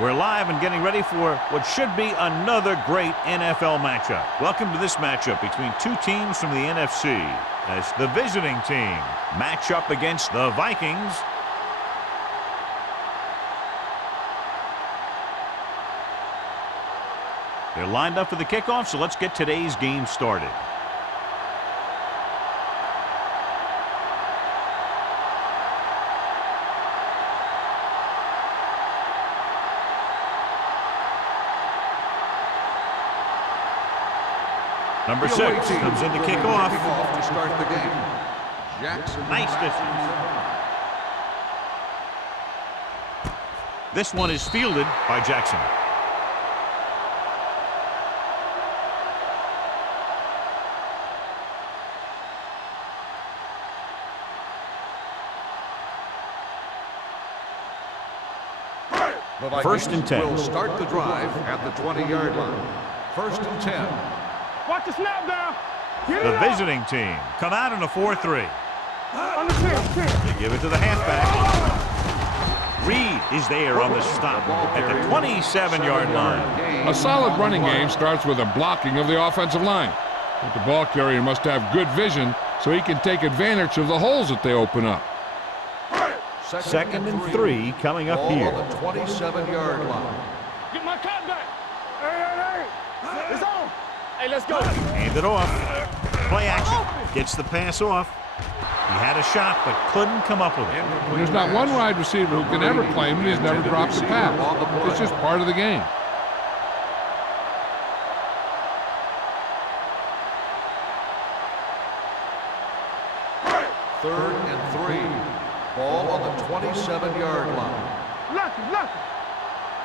We're live and getting ready for what should be another great NFL matchup. Welcome to this matchup between two teams from the NFC as the visiting team match up against the Vikings. They're lined up for the kickoff, so let's get today's game started. Number 6 comes in to kick off. To start the game. Jackson. Nice distance. This one is fielded by Jackson. First and 10. Will start the drive at the 20-yard line. First and 10. Watch the snap down. The visiting team come out in a 4-3. On the 10. They give it to the halfback. Reed is there on the stop at the 27-yard line. A solid running game starts with a blocking of the offensive line. But the ball carrier must have good vision so he can take advantage of the holes that they open up. Second and 3 coming up here. On the 27-yard line. Get my cut back. Hey. It's on. Hey, let's go. Hand it off. Play action. Gets the pass off. He had a shot, but couldn't come up with it. There's not one wide receiver who can ever claim that he's never dropped the pass. It's just part of the game. Third and 3. Ball on the 27-yard line. Lucky.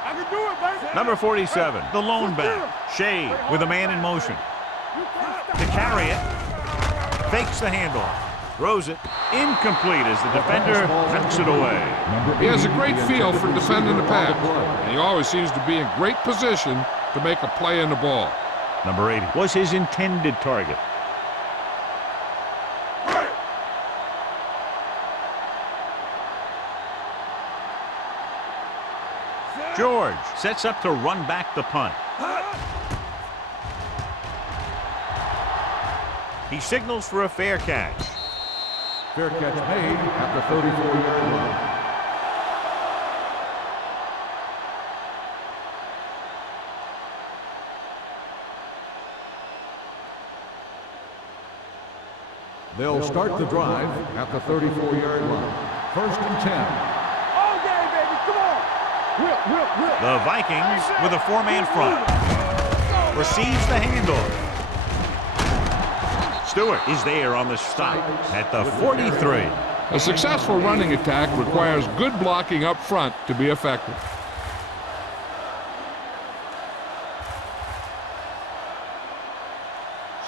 I can do it, baby. Number 47, the lone back. Shea with a man in motion. To carry it. Fakes the handoff. Throws it. Incomplete as the defender knocks it away. He has a great feel for defending the pass. And he always seems to be in great position to make a play in the ball. Number 80 was his intended target. George sets up to run back the punt. He signals for a fair catch. Fair catch made at the 34-yard line. They'll start the drive at the 34-yard line. First and 10. All day, baby. Come on. Whip. The Vikings with a 4-man front. Receives the handoff. Stewart is there on the stop at the 43. A successful running attack requires good blocking up front to be effective.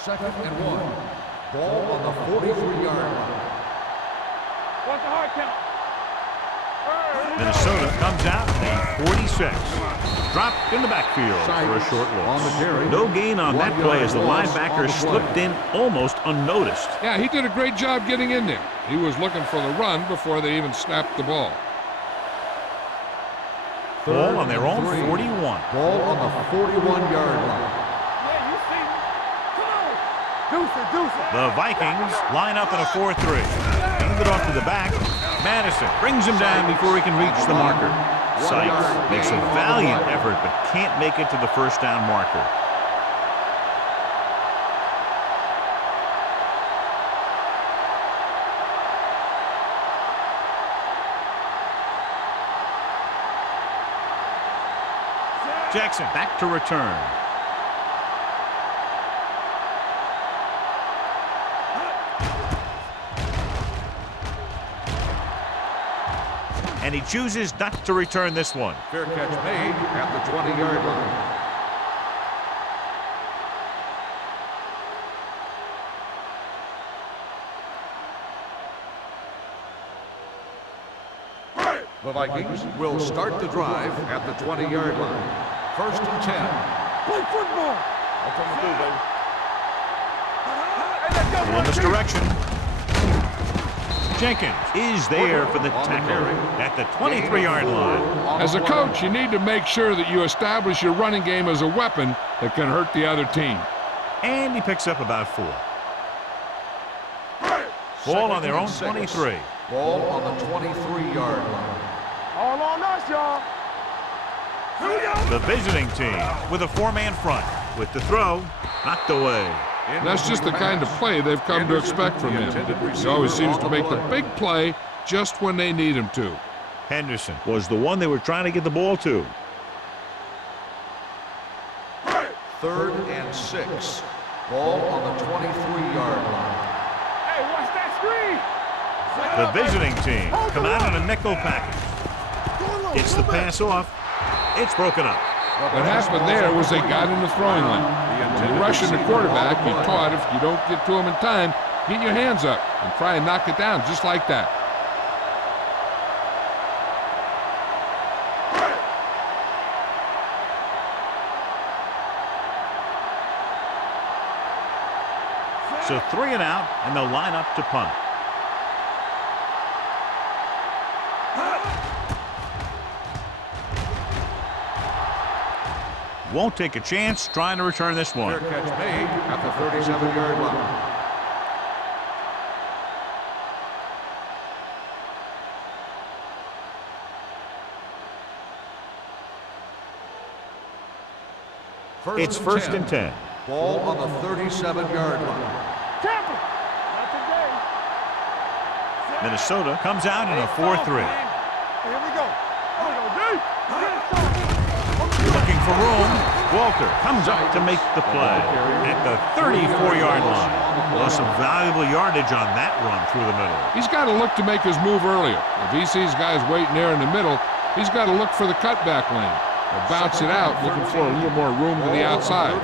Second and 1. Ball on the 43-yard line. What's the hard count? Minnesota comes out at a 46. Dropped in the backfield for a short loss. No gain on that play as the linebacker slipped in almost unnoticed. Yeah, he did a great job getting in there. He was looking for the run before they even snapped the ball. Ball on their own 41. Ball on the 41-yard line. Yeah, you see me. Come on. Deuce it. The Vikings line up in a 4-3. Hand it off to the back. Madison brings him down before he can reach the marker. Sykes makes a valiant effort but can't make it to the first down marker. Jackson back to return. And he chooses not to return this one. Fair catch made at the 20-yard line. The Vikings will start the drive at the 20-yard line. First and 10. Play football. I'll come through, baby. In this direction. Jenkins is there for the tackle at the 23-yard line. As a coach, you need to make sure that you establish your running game as a weapon that can hurt the other team. And he picks up about 4. Ball on their own 23. Ball on the 23-yard line. All on us, y'all. Here we go. The visiting team with a 4-man front. With the throw, knocked away. That's just the kind of play they've come to expect from him. He always seems to make the big play just when they need him to. Henderson was the one they were trying to get the ball to. 3rd and 6. Ball on the 23-yard line. Hey, watch that screen. The visiting team come out in a nickel package. It's the pass off. It's broken up. What happened there was they got in the throwing line. When you're rushing the quarterback, you're taught if you don't get to him in time, get your hands up and try and knock it down just like that. So 3 and out, and they'll line up to punt. Won't take a chance trying to return this one. Fair catch made at the 37-yard line. It's 1st and 10. Ball on the 37-yard line. Tampa. Not today. Minnesota comes out in a 4-3. Here we go. Here we go, D. Looking for room. Walter comes up to make the play at the 34-yard line. Lost some valuable yardage on that run through the middle. He's got to look to make his move earlier. If he sees guys waiting there in the middle, he's got to look for the cutback lane or bounce it out, looking for a little more room to the outside.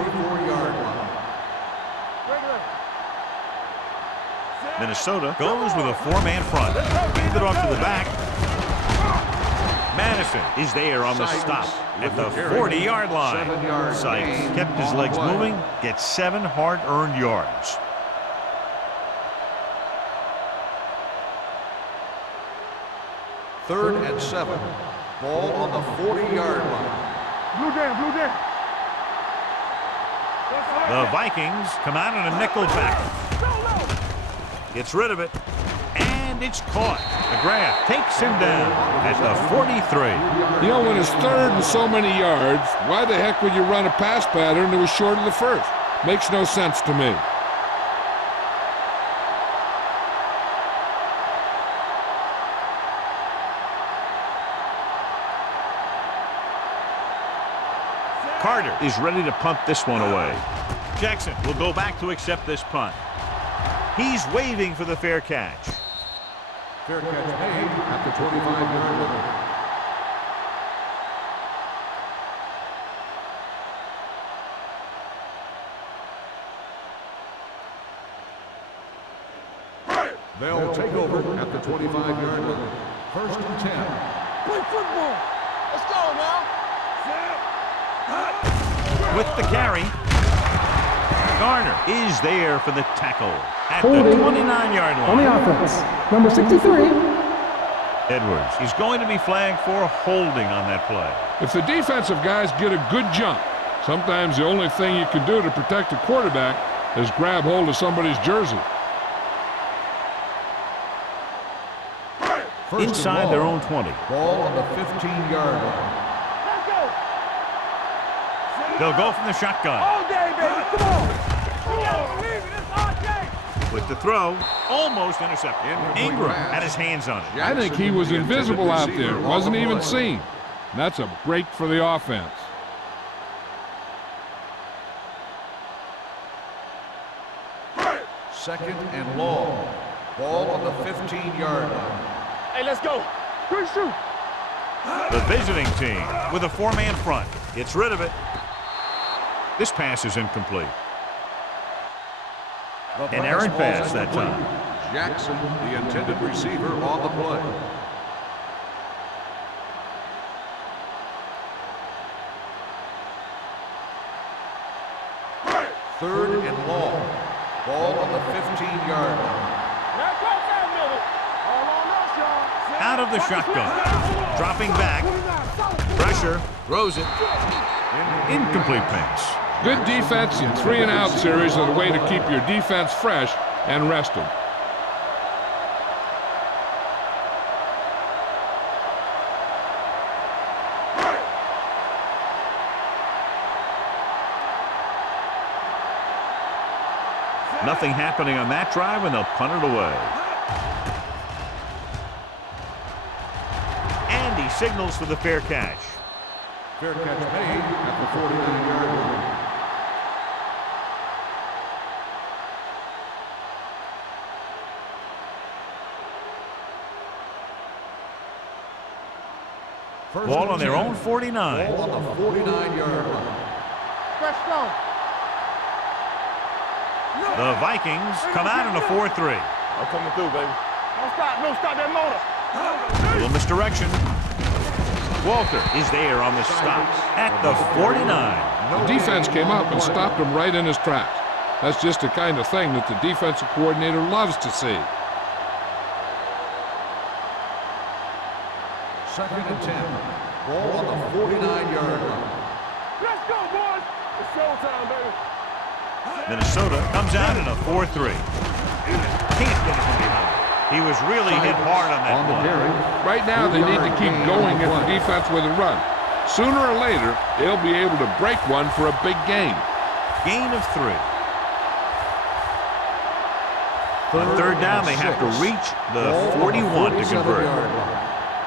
Minnesota goes with a 4-man front. Hand it off to the back. Madison is there on the stop at the 40-yard line. Sykes kept his legs moving, gets 7 hard-earned yards. Third and 7. Ball on the 40-yard line. Blue down. The Vikings come out in a nickel package. Gets rid of it, and it's caught. McGrath takes him down at the 43. You know, when it's 3rd and so many yards, why the heck would you run a pass pattern that was short of the 1st? Makes no sense to me. Carter is ready to punt this one away. Jackson will go back to accept this punt. He's waving for the fair catch. Fair catch made at the 25-yard line. They'll take over at the 25-yard line. 1st and 10. Play football. Let's go now. With the carry, Garner is there for the tackle at the 29-yard line. On the offense, number 63. Edwards is going to be flagged for holding on that play. If the defensive guys get a good jump, sometimes the only thing you can do to protect the quarterback is grab hold of somebody's jersey. Inside their own 20. Ball on the 15-yard line. Let's go. They'll go from the shotgun. All day, baby. Come on. It's all day. With the throw, almost intercepted. Ingram had his hands on it. I think he was invisible out there, wasn't even seen. And that's a break for the offense. Second and long. Ball on the 15-yard line. Hey, let's go. Good shoot. The visiting team with a 4-man front gets rid of it. This pass is incomplete. An errant pass that time. Jackson, the intended receiver, on the play. Third and long. Ball on the 15-yard line. Now go down middle. All Out of the shotgun. Dropping back. Pressure. Throws it. Incomplete pass. Good defense in 3-and-out series are the way to keep your defense fresh and rested. Nothing happening on that drive, and they'll punt it away. And he signals for the fair catch. Fair catch made at the 49-yard line. Ball on their own 49. Ball on the 49-yard line. Fresh go. The Vikings come out in a 4-3. I'm coming through, baby. Don't stop that motor. A little misdirection. Walter is there on the stop at the 49. The defense came up and stopped him right in his tracks. That's just the kind of thing that the defensive coordinator loves to see. 2nd and 10. Ball on the 49-yard line. Let's go, boys. It's showtime, baby. Minnesota comes out in a 4-3. Can't get it from behind. He was really hit hard on that one. Right now, they need to keep going at the defense with a run. Sooner or later, they'll be able to break one for a big gain. Gain of 3. On 3rd down, they have to reach the 41 to convert.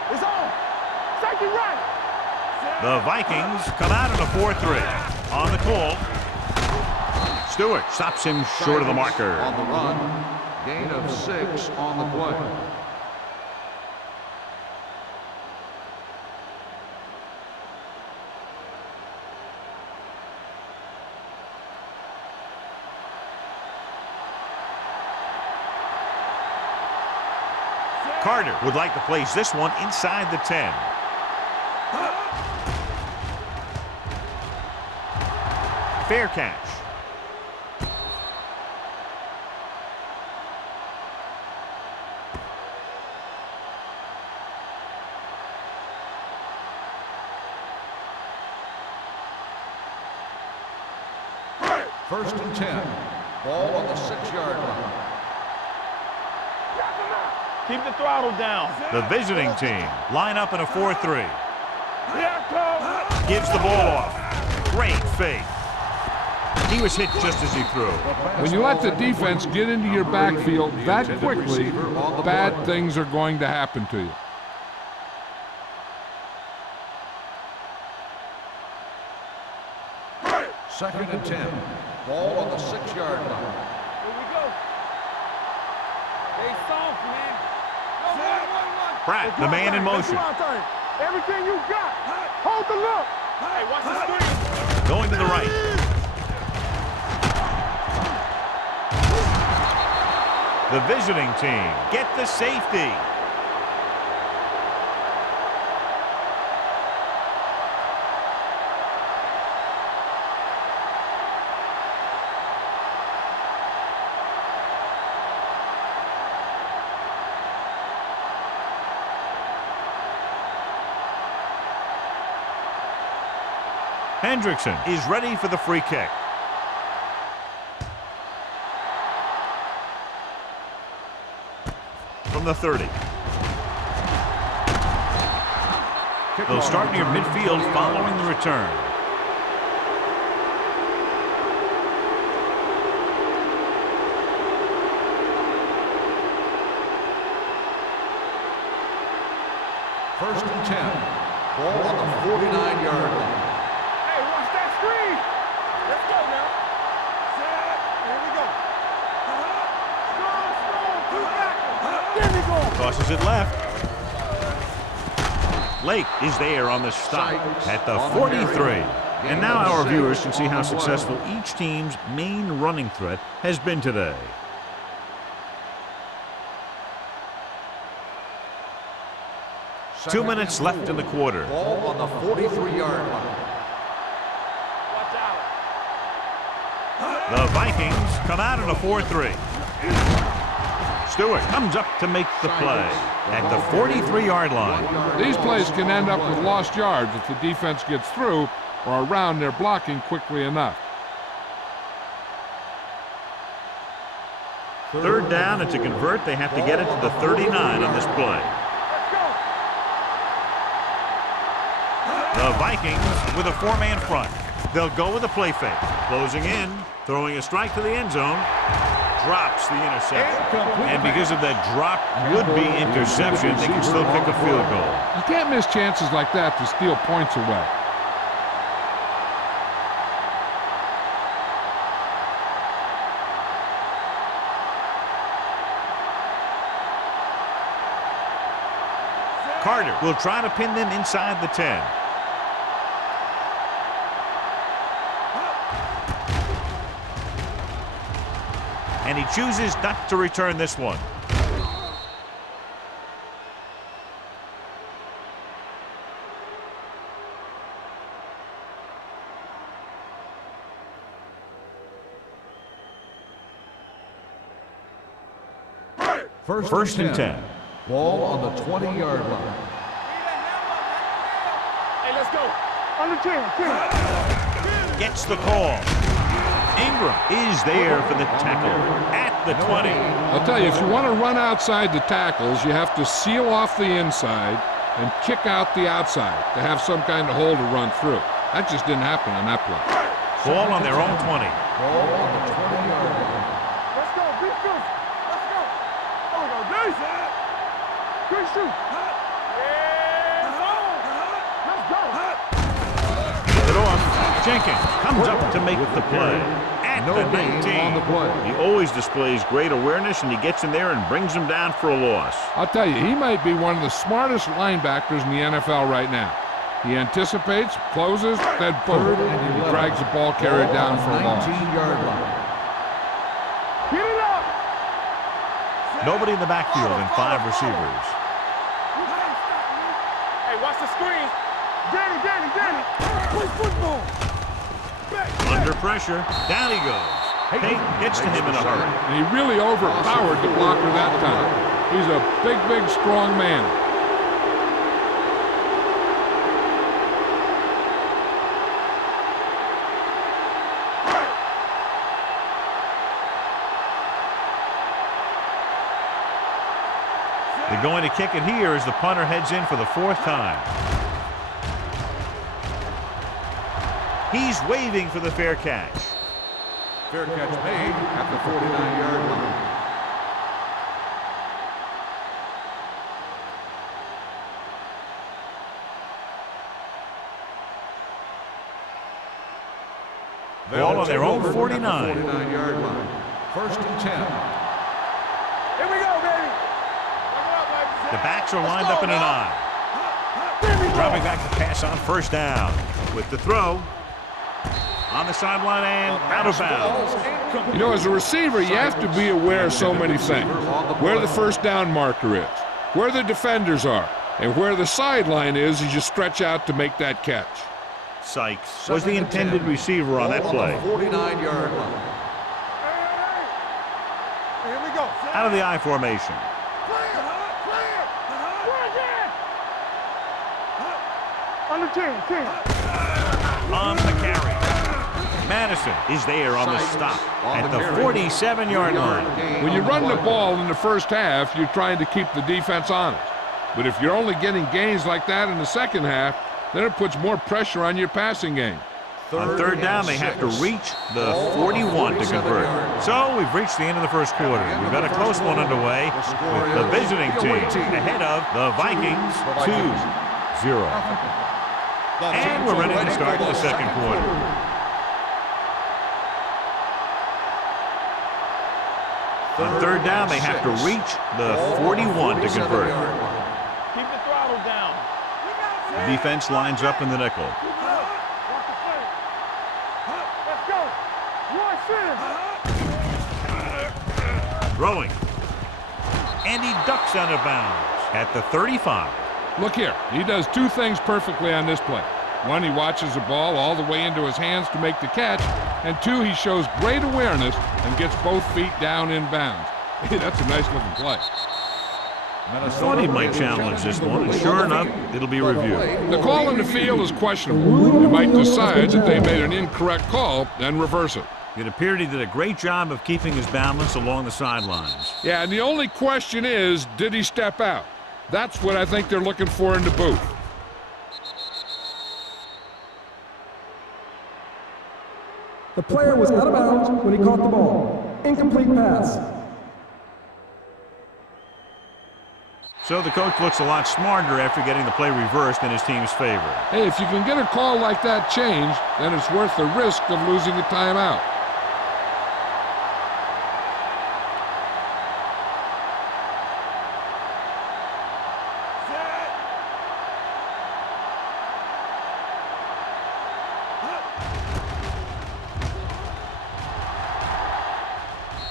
It's on. Safety right. The Vikings come out in a 4-3. On the call. Stewart stops him short of the marker. On the run. Gain of 6 on the play. Carter would like to place this one inside the 10. Fair catch. First and 10. Ball on the 6-yard line. Keep the throttle down. The visiting team line up in a 4-3. Gives the ball off. Great fake. He was hit just as he threw. When you let the defense get into your backfield that quickly, bad things are going to happen to you. Second and 10. Ball on the 6-yard line. Here we go. They soft, man. Pratt, the man in motion. Everything you got. Hold the look. Hey, watch the screen. Going to the right. The visiting team get the safety. Hendrickson is ready for the free kick. From the 30. They'll start near midfield following the return. First and 10. Ball on the 49-yard line. Hey, watch that screen. Let's go now. Set. Here we go. Strong. There we go. Tosses it left. Lake is there on the stop at the 43. And now our viewers can see how successful each team's main running threat has been today. Two minutes left in the quarter. Ball on the 43-yard line. Watch out. The Vikings come out in a 4-3. Stewart comes up to make the play at the 43-yard line. These plays can end up with lost yards if the defense gets through or around their blocking quickly enough. Third down, and to convert, they have to get it to the 39 on this play. The Vikings with a four-man front. They'll go with a play fake. Closing in, throwing a strike to the end zone. Drops the interception. And because of that drop would-be interception, they can still kick a field goal. You can't miss chances like that to steal points away. Carter will try to pin them inside the 10. And he chooses not to return this one. First and 10. Ball on the 20-yard line. Hey, let's go. Under 10. Gets the call. Ingram is there for the tackle at the 20. I'll tell you, if you want to run outside the tackles, you have to seal off the inside and kick out the outside to have some kind of hole to run through. That just didn't happen on that play. Ball on their own 20. Ball on the 20-yard line. Let's go. Big goose. Let's go. There we go. Jason. Good shoot. Yeah. Let's go. It off. Jenkins comes up to make the play at No the gain 19. on the play. He always displays great awareness, and he gets in there and brings them down for a loss. I'll tell you, he might be one of the smartest linebackers in the NFL right now. He anticipates, closes, then boom, he drags the ball carrier down for a loss. 19-yard line. Get it up. Nobody in the backfield and 5 receivers. Hey, watch the screen. Danny. Play football. Under pressure, down he goes. Payton gets to him in a hurry. And he really overpowered the blocker that time. He's a big, strong man. They're going to kick it here as the punter heads in for the 4th time. He's waving for the fair catch. Fair catch made at the 49-yard line. Ball on their own 49. 49-yard line. First and 10. Here we go, baby. The backs are lined up in an eye. Dropping back to pass on first down. With the throw. On the sideline and out of bounds. You know, as a receiver, you have to be aware of so many things. Where the first down marker is, where the defenders are, and where the sideline is as you stretch out to make that catch. Sykes was the intended receiver on that play. 49-yard line. Here we go. Out of the I formation. Under 10. On the carry. Madison is there on the stop at the 47-yard line. When you run the ball in the first half, you're trying to keep the defense honest. But if you're only getting gains like that in the second half, then it puts more pressure on your passing game. On third down, they have to reach the 41 to convert. So we've reached the end of the first quarter. We've got a close one underway with the visiting team ahead of the Vikings 2-0. And we're ready to start the second quarter. On third down, they have to reach the 41 to convert. Keep the throttle down. The defense lines up in the nickel. Let's go. Throwing. And he ducks out of bounds at the 35. Look here, he does two things perfectly on this play. One, he watches the ball all the way into his hands to make the catch, and two, he shows great awareness and gets both feet down in bounds. Hey, that's a nice looking play. I thought he might challenge this one, and sure enough, it'll be reviewed. The call in the field is questionable. They might decide that they made an incorrect call and reverse it. It appeared he did a great job of keeping his balance along the sidelines. Yeah, and the only question is, did he step out? That's what I think they're looking for in the booth. The player was out of bounds when he caught the ball. Incomplete pass. So the coach looks a lot smarter after getting the play reversed in his team's favor. Hey, if you can get a call like that changed, then it's worth the risk of losing a timeout.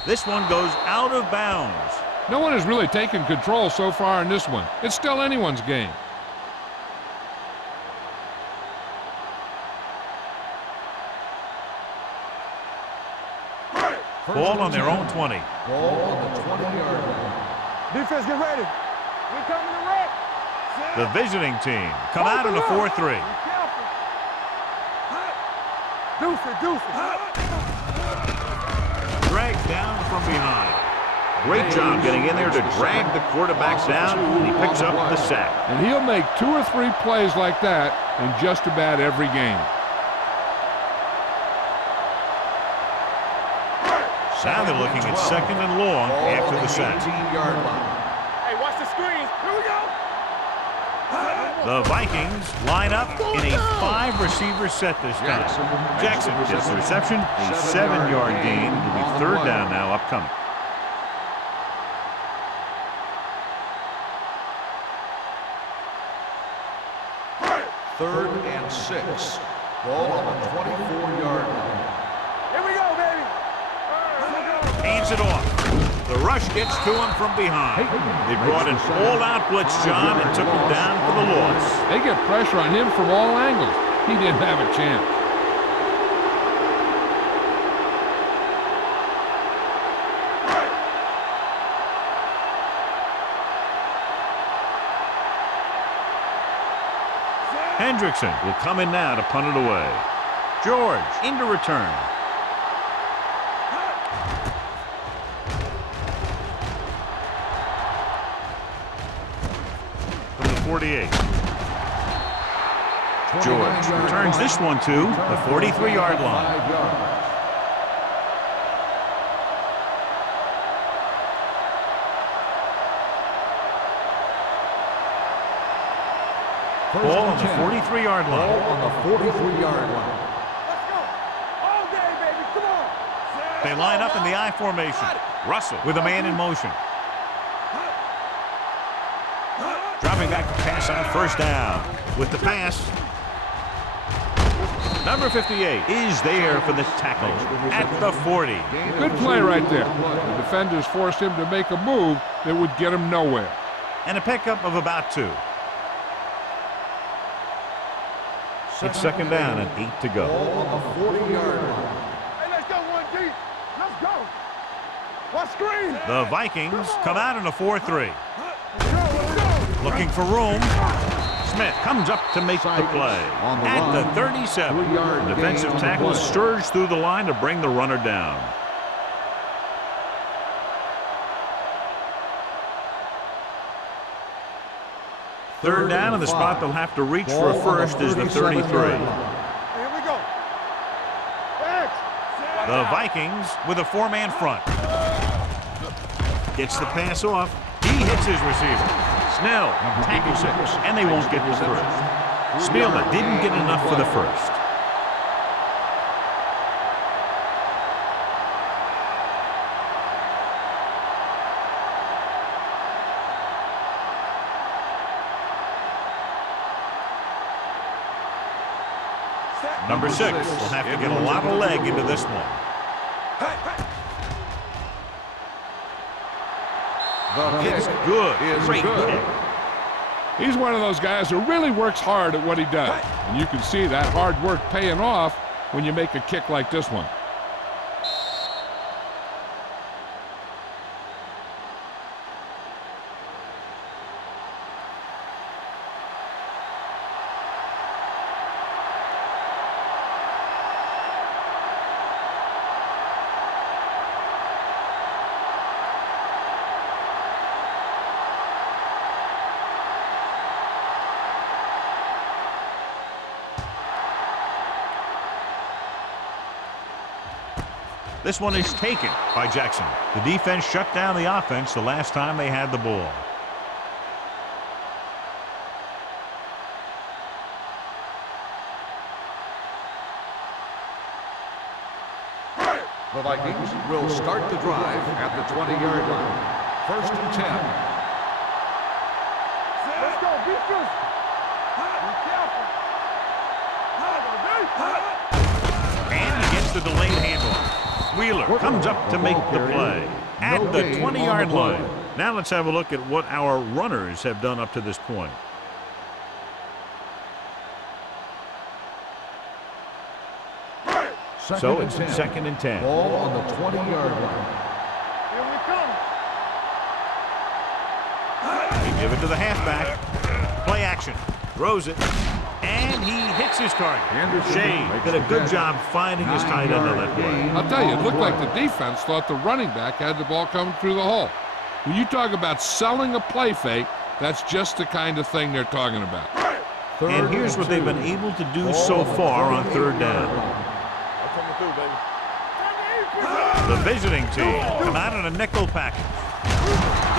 This one goes out of bounds. No one has really taken control so far in this one. It's still anyone's game. Ball on their own 20. Ball on the 20-yard line. Defense, get ready. We coming to wreck. The visiting team come out in a 4-3. Deuce it, deuce it. Dragged down from behind. Great job getting in there to drag the quarterback down, and he picks up the sack. And he'll make 2 or 3 plays like that in just about every game. Now they're looking at 2nd and long after the sack. 18-yard line. Hey, watch the screen. Here we go. The Vikings line up in a 5-receiver set this time. Jackson gets the reception, a 7-yard gain. It'll be 3rd down now upcoming. Third and 6. Ball on the 24-yard line. Here we go, baby. Hands it off. The rush gets to him from behind. They brought an all-out blitz job and took him down for the loss. They get pressure on him from all angles. He didn't have a chance. Hendrickson will come in now to punt it away. George into return. From the 48. George returns this one to the 43-yard line. 5 yards. Ball on the 43-yard Ball line. on the 43-yard line. Let's go. All day, baby. Come on. They line up in the I formation. Russell with a man in motion. Dropping back to pass on 1st down. With the pass. Number 58 is there for the tackle at the 40. Good play right there. The defenders forced him to make a move that would get him nowhere. And a pickup of about 2. It's 2nd down and 8 to go. Ball on the 40-yard line. Hey, let's go one deep. Let's go. What screen? The Vikings come out in a 4-3. Looking for room. Smith comes up to make the play. At the 37, the defensive tackle surged through the line to bring the runner down. Third down, and the spot they'll have to reach for a first is the 33. Here we go. Thanks. The Vikings with a 4-man front. Gets the pass off. He hits his receiver. Snell tackles it, and they won't get the first. Spielman didn't get enough for the first. Number 6 will have to get a lot of leg into this one. It's good. Great kick. He's one of those guys who really works hard at what he does. And you can see that hard work paying off when you make a kick like this one. This one is taken by Jackson. The defense shut down the offense the last time they had the ball. The Vikings will start the drive at the 20-yard line. First and 10. Let's go, be good. Be careful. And he gets the delayed handoff. Wheeler comes up to make the play at the 20-yard line. Now let's have a look at what our runners have done up to this point. So it's 2nd and 10. Ball on the 20-yard line. Here we come. They give it to the halfback. Play action. Throws it. And he hits his target. Shea did a good job finding his tight end on that play. I'll tell you, it looked like the defense thought the running back had the ball coming through the hole. When you talk about selling a play fake, that's just the kind of thing they're talking about. And here's what they've been able to do so far on 3rd down. Coming through, baby. The visiting team come out in a nickel package.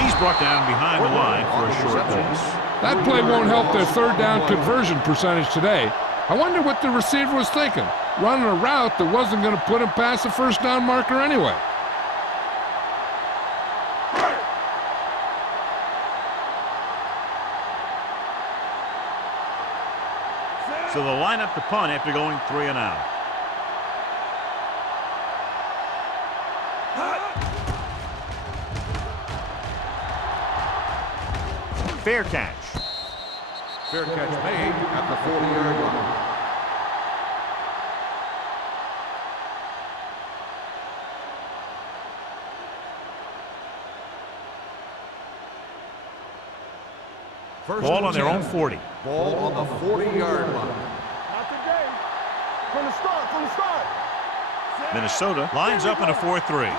He's brought down behind the line for a short pass. That play won't help their 3rd down conversion percentage today. I wonder what the receiver was thinking, running a route that wasn't going to put him past the 1st down marker anyway. So they'll line up to punt after going 3 and out. Fair catch. Fair catch made at the 40-yard line. Ball on their own 40. Ball on the 40-yard line. Not today. From the start, from the start. Minnesota lines up in a 4-3.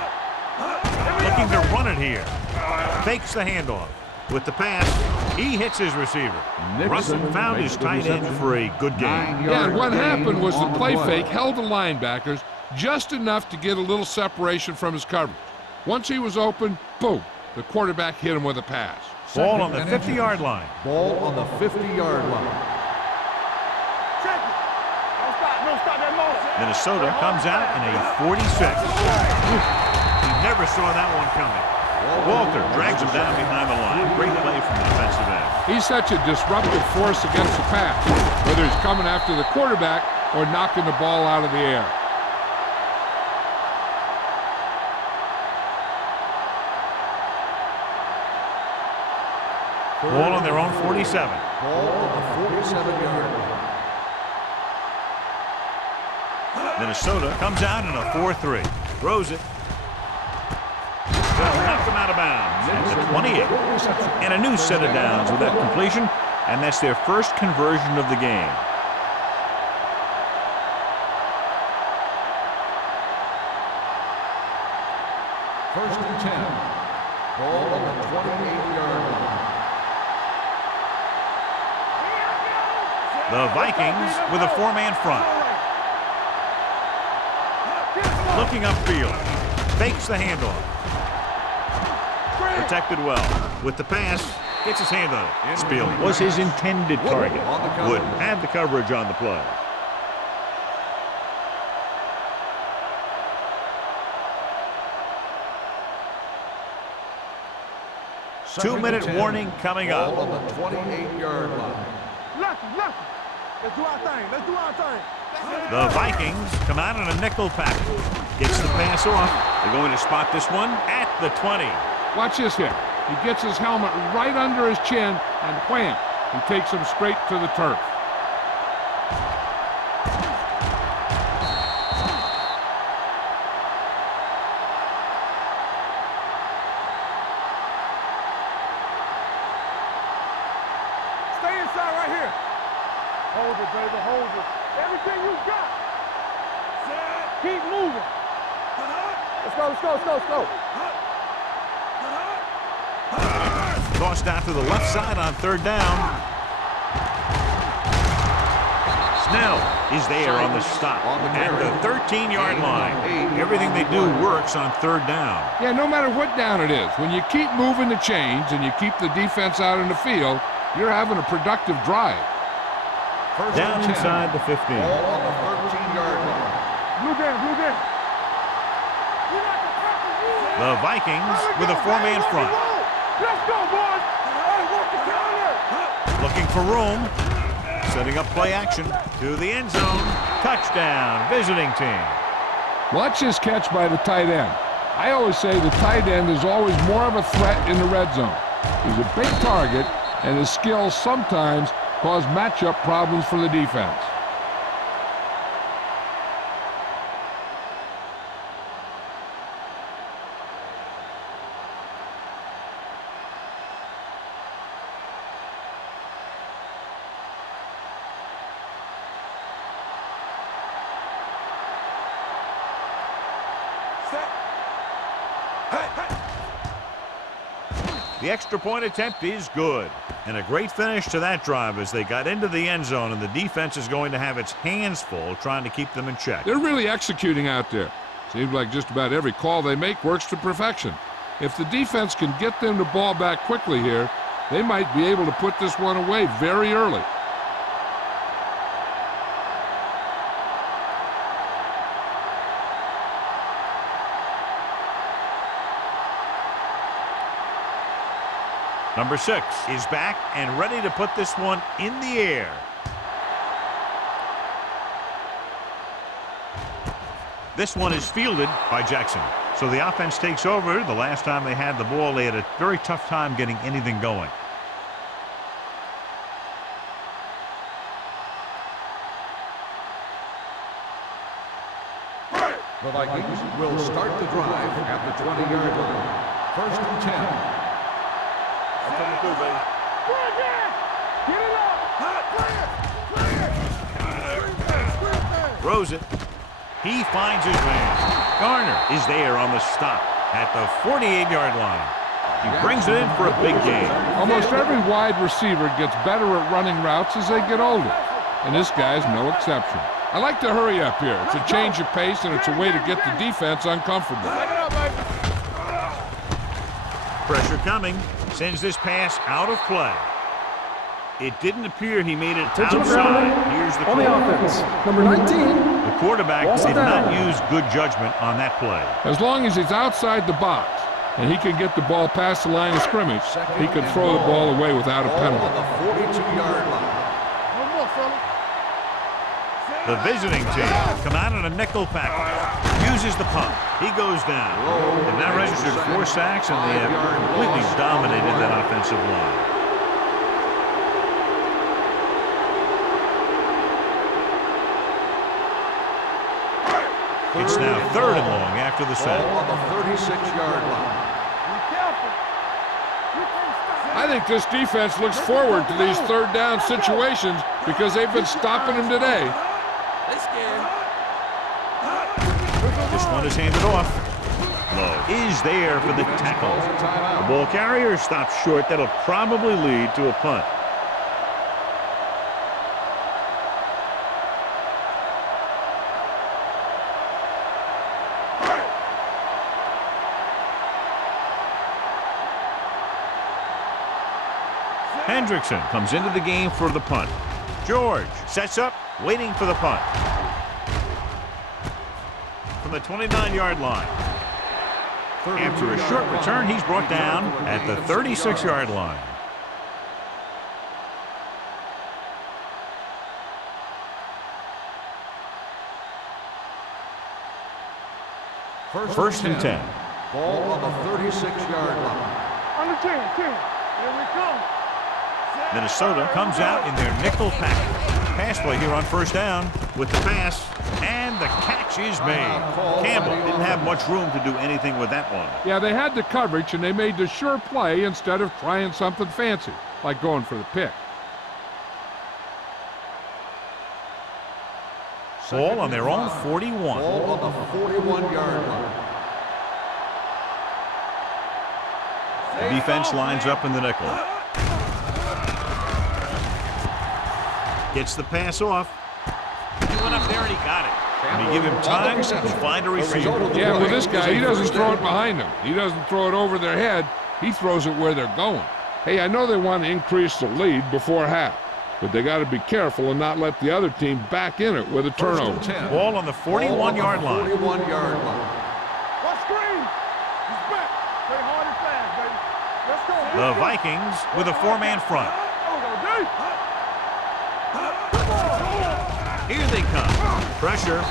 Looking to run it here. Fakes the handoff. With the pass, he hits his receiver. Russell found his tight end for a good game. Yeah, and what happened was the play fake held the linebackers just enough to get a little separation from his coverage. Once he was open, boom, the quarterback hit him with a pass. Ball on the 50-yard line. Ball on the 50-yard line. Check it. Don't stop that motion. Minnesota comes out in a 46. He never saw that one coming. Walter drags him down behind the line. Great play from the defensive end. He's such a disruptive force against the pass, whether he's coming after the quarterback or knocking the ball out of the air. Ball on their own 47. Ball on the 47-yard line. Minnesota comes out in a 4-3. Throws it. Knock them out of bounds at the 28. And a new set of downs with that completion, and that's their first conversion of the game. First and 10. Ball on the 28-yard line. The Vikings with a 4-man front. Looking upfield. Fakes the handoff. Protected well. With the pass, gets his hand on it. Spiel was his intended target. Wood had the coverage on the play. Two-minute warning coming Ball up. on the 28-yard line. Lucky. Let's do our thing. Let's do our thing. The Vikings come out in a nickel package. Gets the pass off. They're going to spot this one at the 20. Watch this here. He gets his helmet right under his chin, and wham, he takes him straight to the turf. Stay inside right here. Hold it, baby. Hold it. Everything you got. Keep moving. Let's go. Tossed out to the left side on 3rd down. Snell is there on the stop at the 13-yard line. Everything they do works on third down. Yeah, no matter what down it is, when you keep moving the chains and you keep the defense out in the field, you're having a productive drive. Down inside the 15. Ball on the 13-yard line. Blue game, blue game. The Vikings with a four-man front. Let's go, boys. Hey, work the counter. Looking for room. Setting up play action to the end zone. Touchdown, visiting team. Watch this catch by the tight end. I always say the tight end is always more of a threat in the red zone. He's a big target, and his skills sometimes cause matchup problems for the defense. The extra point attempt is good. And a great finish to that drive as they got into the end zone, and the defense is going to have its hands full trying to keep them in check. They're really executing out there. Seems like just about every call they make works to perfection. If the defense can get them the ball back quickly here, they might be able to put this one away very early. Number 6 is back and ready to put this one in the air. This one is fielded by Jackson. So the offense takes over. The last time they had the ball, they had a very tough time getting anything going. The Vikings will start the drive at the 20-yard line. First and 10. Coming through, baby. Get it up. Throws it. He finds his man. Garner is there on the stop at the 48-yard line. He brings it in for a big game. Almost every wide receiver gets better at running routes as they get older, and this guy's no exception. I like to hurry up here. It's a change of pace, and it's a way to get the defense uncomfortable. Pressure coming. Sends this pass out of play. It didn't appear he made it outside. Here's the On the call. offense, number 19. The quarterback did not use good judgment on that play. As long as he's outside the box and he can get the ball past the line of scrimmage, he can throw the ball away without a penalty. Ball on the 42-yard line. One more, fella. The visiting team come out in a nickel package. Uses the punt. He goes down. They've now registered 4 sacks, and they have completely dominated that offensive line. It's now 3rd and long after the sack. Ball on the 36-yard line. Be careful. You can't stop. I think this defense looks forward to these third down situations because they've been stopping them today. This one is handed off. Lowe is there for the tackle. The ball carrier stops short. That'll probably lead to a punt. Hendrickson comes into the game for the punt. George sets up, waiting for the punt. From the 29-yard line. After a short return, he's brought down at the 36-yard line. First and 10. Ball on the 36-yard line. On the 10. Here we come. Minnesota comes out in their nickel package. Pass play here on first down with the pass, and the catch is made. Campbell didn't have much room to do anything with that one. Yeah, they had the coverage, and they made the sure play instead of trying something fancy, like going for the pick. Ball on their own 41. Ball on the 41-yard line. The defense lines up in the nickel. Gets the pass off. went up there and he got it. And you give him time, he'll find a receiver. Yeah, with this guy, he doesn't throw it behind them. He doesn't throw it over their head. He throws it where they're going. Hey, I know they want to increase the lead before half, but they got to be careful and not let the other team back in it with a turnover. Ball on the 41-yard line. 41-yard line. What screen? He's back. Play hard and fast, baby. Let's go. The Vikings with a 4-man front. Here they come. Pressure.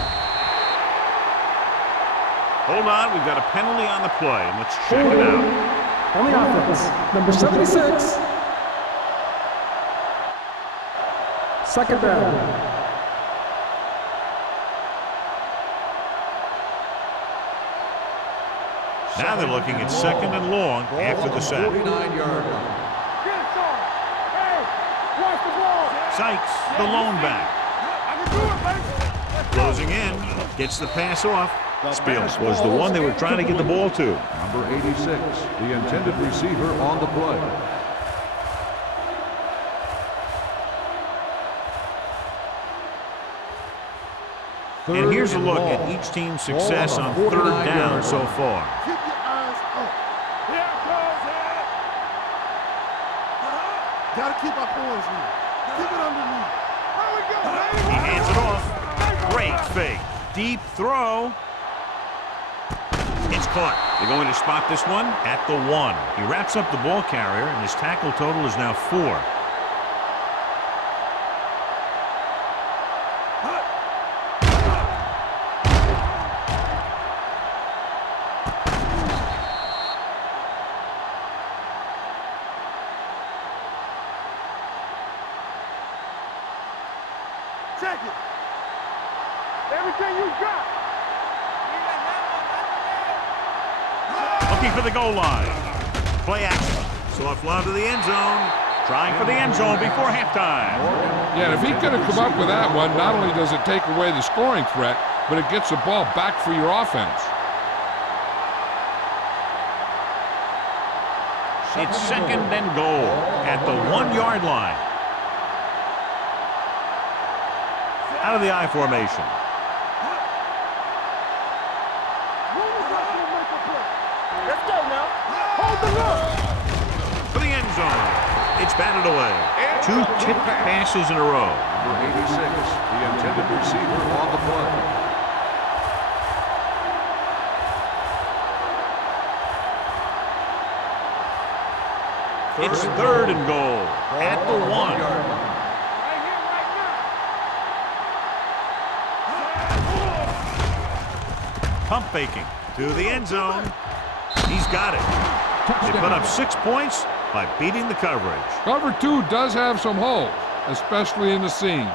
Hold on, we've got a penalty on the play, and let's check it out. On the offense, number 76. Second down. Now they're looking at second and long after the sack. 49-yard line. Sykes, the lone back. Closing in, gets the pass off. Spiels was the one they were trying to get the ball to. Number 86, the intended receiver on the play. And here's a look at each team's success on third down so far. Keep your eyes up. Here comes it. Gotta keep our poise here. Keep it underneath. There we go, baby. He hands it off. Great fake. Deep throw. It's caught. They're going to spot this one at the 1. He wraps up the ball carrier, and his tackle total is now 4. Check it. Everything you got. Looking for the goal line. Play action. Soft lob to the end zone. Trying for the end zone before halftime. Yeah, and if he could have come up with that one, not only does it take away the scoring threat, but it gets the ball back for your offense. It's second and goal at the 1-yard line. Out of the I formation. Let's go now. Hold the look. For the end zone. It's batted away. 2 tipped passes in a row. Number 86, the intended receiver on the play. It's third and goal at the 1. Right here, right now. Pump faking to the end zone. He's got it. They put up 6 points by beating the coverage. Cover 2 does have some holes, especially in the seams.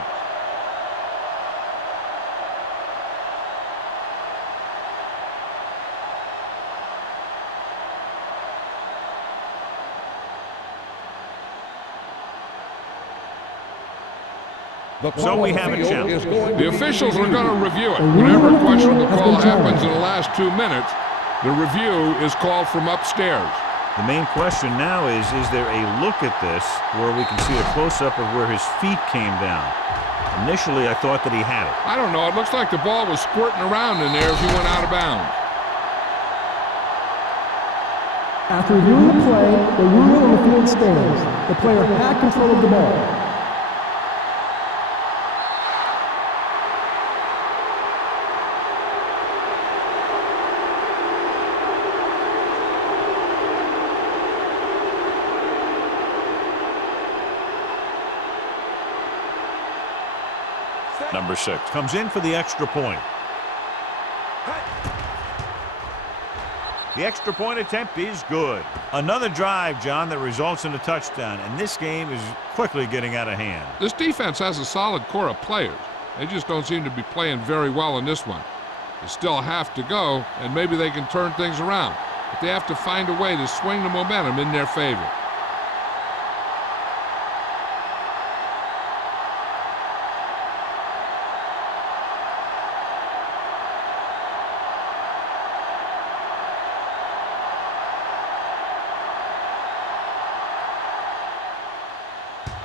So we have a challenge. The officials are going to review it. Whenever a questionable call happens in the last 2 minutes, the review is called from upstairs. The main question now is there a look at this where we can see a close-up of where his feet came down? Initially, I thought that he had it. I don't know. It looks like the ball was squirting around in there as he went out of bounds. After reviewing the play, the rule on the field stands. The player had control of the ball. Number 6 comes in for the extra point. The extra point attempt is good. Another drive, John, that results in a touchdown, and this game is quickly getting out of hand. This defense has a solid core of players. They just don't seem to be playing very well in this one. They still have to go, and maybe they can turn things around. But they have to find a way to swing the momentum in their favor.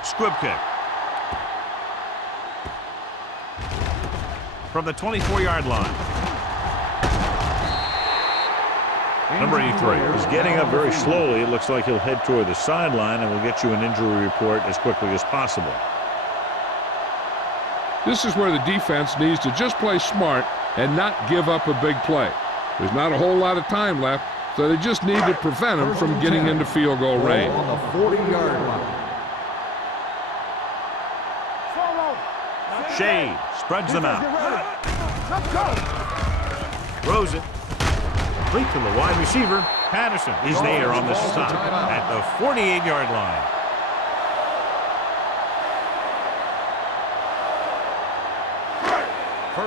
Squib kick. from the 24-yard line. Number 83 is getting up very slowly. It looks like he'll head toward the sideline, and we'll get you an injury report as quickly as possible. This is where the defense needs to just play smart and not give up a big play. There's not a whole lot of time left, so they just need to prevent him from getting into field goal range. On the 40-yard line. Shade spreads them out. Let's go. Throws it. Complete to the wide receiver. Patterson is there on the stop at the 48-yard line.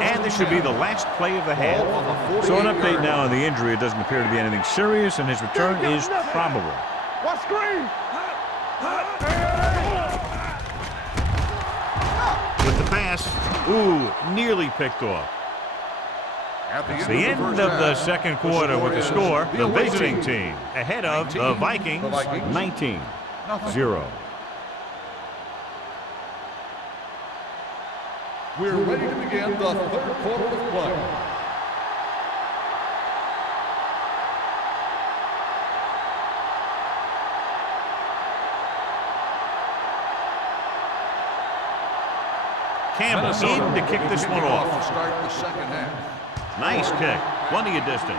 And this should be the last play of the half. So an update now on the injury. It doesn't appear to be anything serious, and his return is probable. Watch screen. With the pass, ooh, nearly picked off. It's the end of the second quarter with the score. The visiting team ahead of the Vikings, 19-0. We're ready to begin the third quarter of play. Campbell in to kick this one To off. start the second half. Nice kick. Plenty of distance.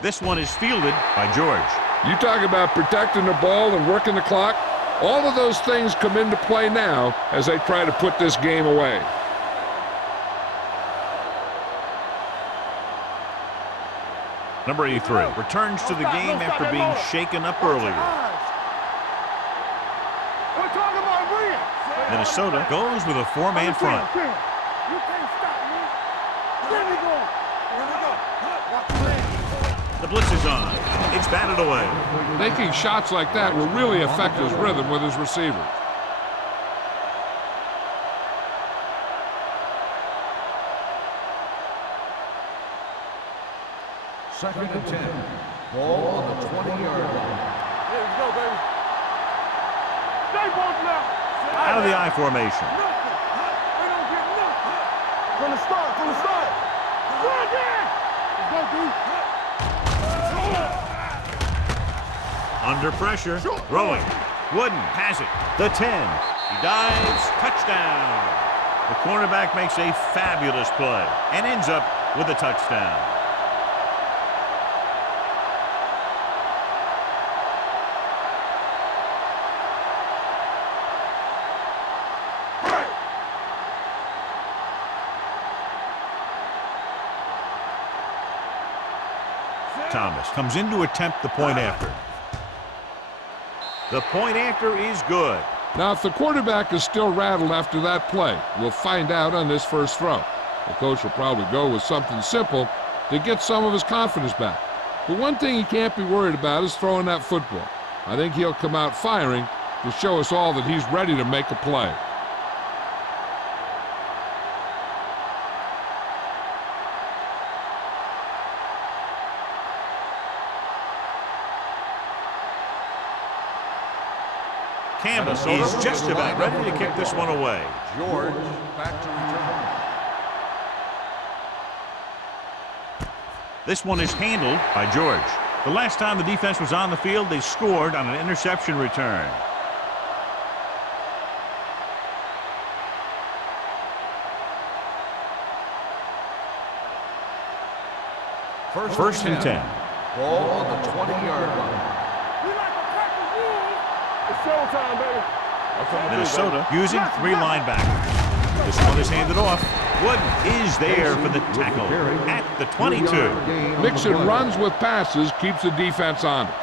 This one is fielded by George. You talk about protecting the ball and working the clock. All of those things come into play now as they try to put this game away. Number 83 returns to the game after being shaken up earlier. We're talking about Williams. Minnesota goes with a four-man front. You can't stop me. There we go. The blitz is on. It's batted away. Making shots like that will really affect his rhythm with his receivers. Second and 10. Ball on the 20-yard line. Here we go, baby. Stay both now. Out of the I formation. Nothing. They don't get nothing. From the start, from the start. Go again. Let's go, D. Under pressure. Throwing. Wooden has it. The 10. He dives. Touchdown. The cornerback makes a fabulous play and ends up with a touchdown. Thomas comes in to attempt the point after. The point after is good. Now, if the quarterback is still rattled after that play, we'll find out on this first throw. The coach will probably go with something simple to get some of his confidence back. But one thing he can't be worried about is throwing that football. I think he'll come out firing to show us all that he's ready to make a play. Campbell is just about ready to kick this one away. George back to return. This one is handled by George. The last time the defense was on the field, they scored on an interception return. First and 10. Ball on the 20-yard line. We like to practice rules. It's showtime, baby. Minnesota using three linebackers. This one is handed off. Wooden is there for the tackle at the 22. Mixing runs with passes keeps the defense honest.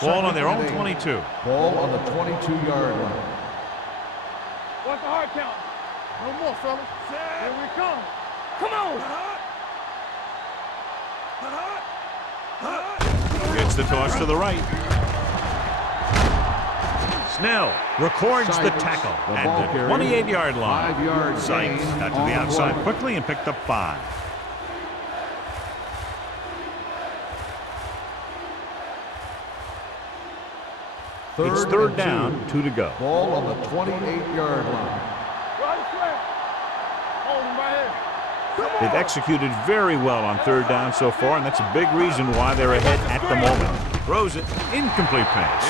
Ball on their own 22. Ball on the 22-yard line. What's the hard count? No more, fellas. Here we come. Come on. Gets the toss to the right. Snell records the tackle at the 28-yard line. 5-yard Sykes gain got to on the the outside play. quickly and picked up 5. It's third down, 2 to go. Ball on the 28-yard line. They've executed very well on third down so far, and that's a big reason why they're ahead at the moment. Throws it, incomplete pass.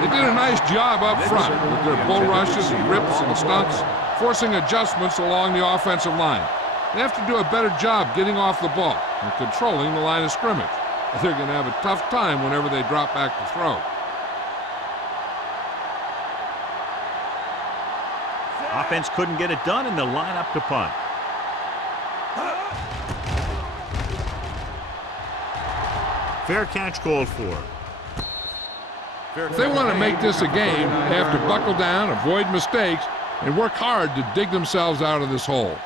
They did a nice job up front with their bull rushes and rips and stunts, forcing adjustments along the offensive line. They have to do a better job getting off the ball and controlling the line of scrimmage. They're going to have a tough time whenever they drop back to throw. Offense couldn't get it done, and they'll line up to punt. Fair catch called for. If they want to make this a game, they have to buckle down, avoid mistakes, and work hard to dig themselves out of this hole.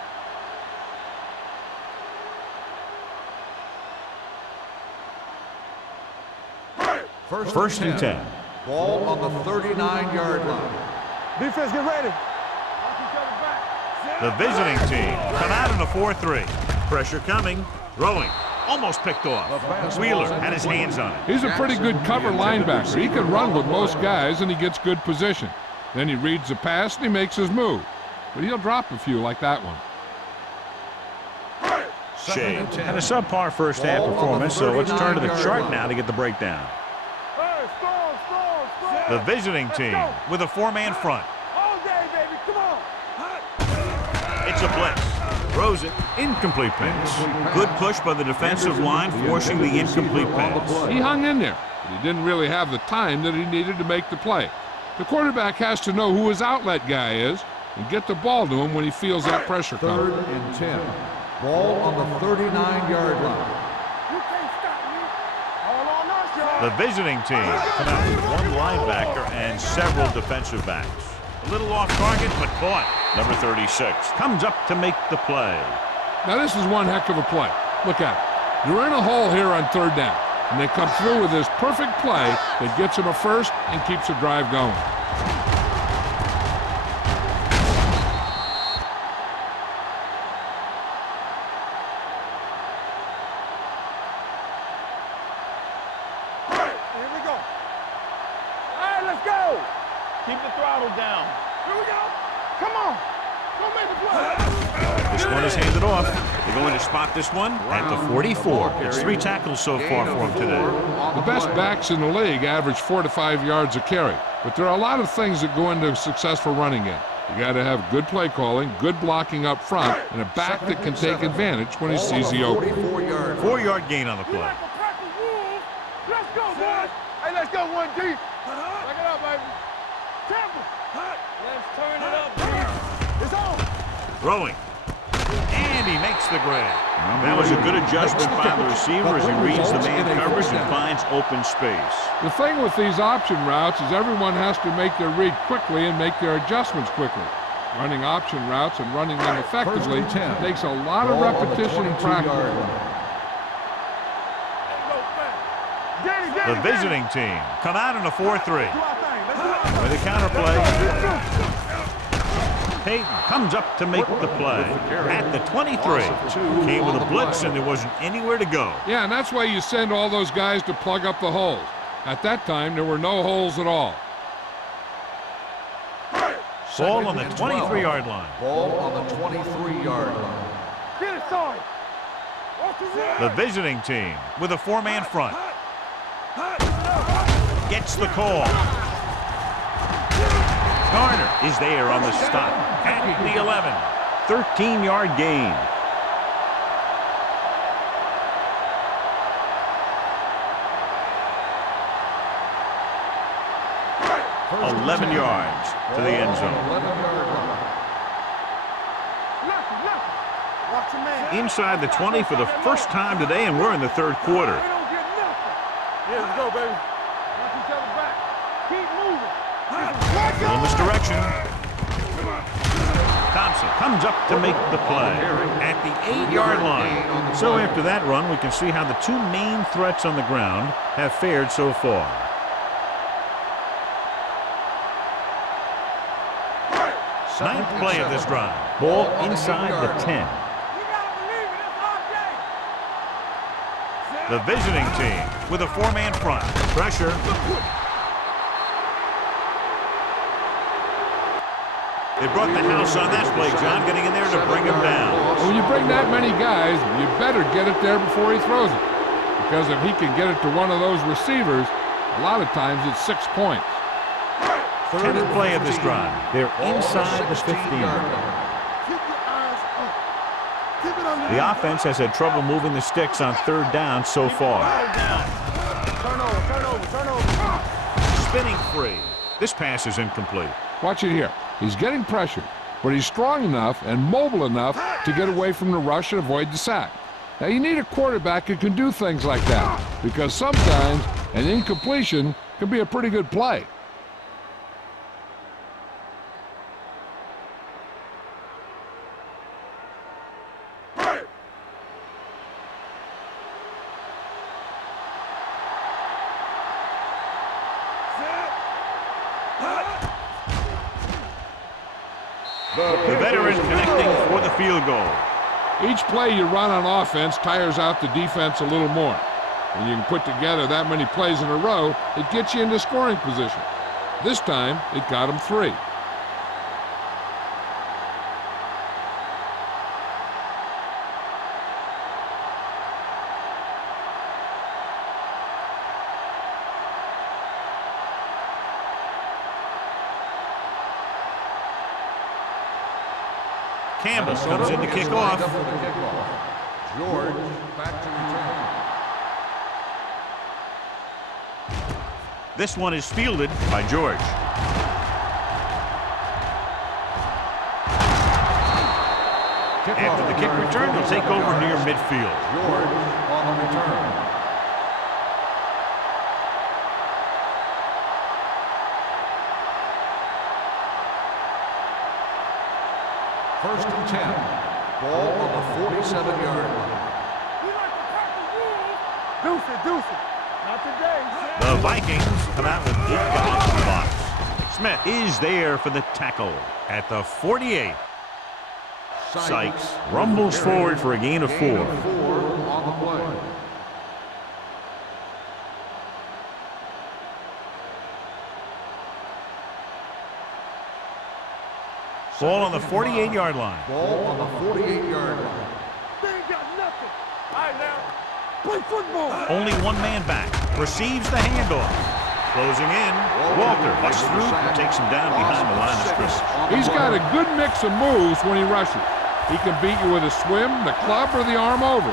First and 10. Ball on the 39-yard line. Defense, get ready. The visiting team come out in a 4-3. Pressure coming. Throwing. Almost picked off. Wheeler had his hands on it. He's a pretty good cover linebacker. He can run with most guys, and he gets good position. Then he reads the pass, and he makes his move. But he'll drop a few like that one. Shea had a subpar first half performance, so let's turn to the chart now to get the breakdown. The visiting team with a 4-man front. All day, baby, come on. It's a blitz. Throws it. Incomplete pass. Good push by the defensive line, forcing the incomplete pass. He hung in there, but he didn't really have the time that he needed to make the play. The quarterback has to know who his outlet guy is and get the ball to him when he feels that pressure coming. 3rd and 10. Ball on the 39-yard line. You can't stop me. All on us, y'all. The visiting team come out with one linebacker and several defensive backs. A little off target, but caught. Number 36 comes up to make the play. Now this is one heck of a play. Look at it. You're in a hole here on third down, and they come through with this perfect play that gets them a first and keeps the drive going. Here we go. All right, let's go. Keep the throttle down. Here we go. Come on. Go make the play. This one is handed off. They're going to spot this one at the 44. It's 3 tackles so far for him today. The best backs in the league average 4 to 5 yards a carry, but there are a lot of things that go into a successful running game. You got to have good play calling, good blocking up front, and a back that can take advantage when he sees the opening. 4-yard gain on the You play. like a pack of wolves. Let's go, boys. Hey, let's go, 1D. Back it up, baby. Temple. Let's turn it up, dude. It's on. Throwing. And he makes the grab. That was a good adjustment by the receiver as he reads the man coverage and finds open space. The thing with these option routes is everyone has to make their read quickly and make their adjustments quickly. Running option routes and running them effectively takes a lot of repetition and practice. The visiting team come out in a 4-3. With a counterplay. Peyton comes up to make the play at the 23. Came with a blitz, and there wasn't anywhere to go. Yeah, and that's why you send all those guys to plug up the holes. At that time, there were no holes at all. Ball on the 23-yard line. Ball on the 23-yard line. Get it, sorry. The visiting team with a 4-man front. Gets the call. Garner is there on the stop at the 11. 13-yard gain. First 11 10. yards to the end zone. 11-yard line. Watch your man. Inside the 20 for the first time today, and we're in the third quarter. We don't get nothing. Yeah, let's go, baby. Watch each other back. Keep moving. Little misdirection. Thompson comes up to make the play at the 8-yard line. So after that run, we can see how the two main threats on the ground have fared so far. Ninth play of this drive. Ball inside the 10. You gotta believe it. It's our game. The visiting team with a 4-man front. Pressure. They brought the house on that play, John, getting in there to bring him down. When you bring that many guys, you better get it there before he throws it. Because if he can get it to one of those receivers, a lot of times it's 6 points. 10th play of this drive. They're inside the 15. The offense has had trouble moving the sticks on 3rd down so far. Turnover. Spinning free. This pass is incomplete. Watch it here. He's getting pressured, but he's strong enough and mobile enough to get away from the rush and avoid the sack. Now, you need a quarterback who can do things like that, because sometimes an incompletion can be a pretty good play. The veteran connecting for the field goal. Each play you run on offense tires out the defense a little more. When you can put together that many plays in a row, it gets you into scoring position. This time, it got him 3. Campbell comes in to kick off. George back to return. This one is fielded by George. After the kick return, they'll take over near midfield. George on the return. First and 10. Ball on the 47-yard line. Deuce it. Not today. The Vikings come out with 8 guys in the box. Smith is there for the tackle at the 48. Sykes rumbles forward for a gain of 4. Gain of 4 on the play. Ball on the 48-yard line. Ball on the 48-yard line. They ain't got nothing. All right, now. Play football. Only one man back. Receives the handoff. Closing in. Walter busts through and takes him down behind the line of scrimmage. He's got a good mix of moves when he rushes. He can beat you with a swim, the club, or the arm over.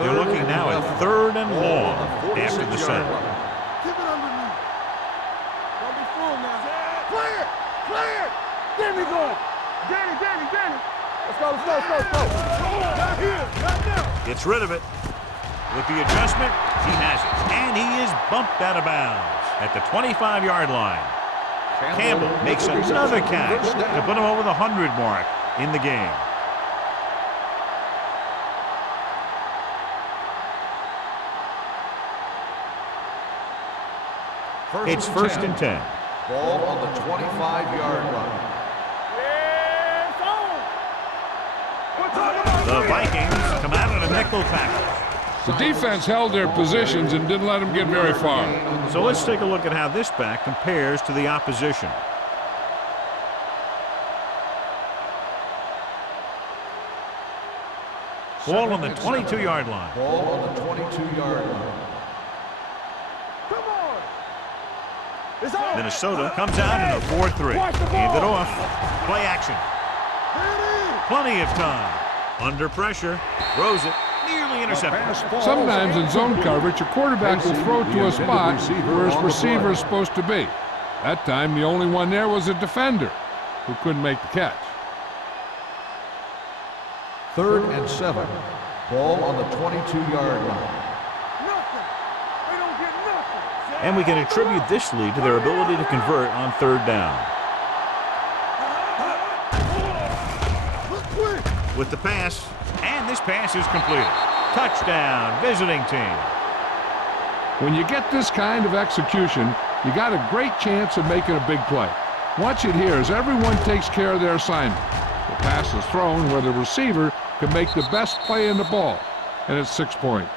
They're looking now at 3rd and long after the set. Keep it underneath. Don't be fooled now. Clear. Danny going. Danny. Let's go. Not here. Not now. Gets rid of it. With the adjustment, he has it. And he is bumped out of bounds at the 25-yard line. Campbell makes another catch to put him over the 100 mark in the game. It's 1st and 10. Ball on the 25-yard line. The Vikings come out in a nickel tackle. The defense held their positions and didn't let them get very far. So let's take a look at how this back compares to the opposition. Ball on the 22-yard line. Ball on the 22-yard line. Come on. It's on. Minnesota comes out in a 4-3. Hand it off. Play action. Plenty of time. Under pressure. Throws it. Nearly intercepted. Sometimes in zone coverage, a quarterback will throw to a spot where his receiver is supposed to be. That time, the only one there was a defender who couldn't make the catch. 3rd and 7. Ball on the 22-yard line. And we can attribute this lead to their ability to convert on 3rd down. With the pass, and this pass is completed. Touchdown, visiting team. When you get this kind of execution, you got a great chance of making a big play. Watch it here as everyone takes care of their assignment. The pass is thrown where the receiver can make the best play in the ball, and it's 6 points.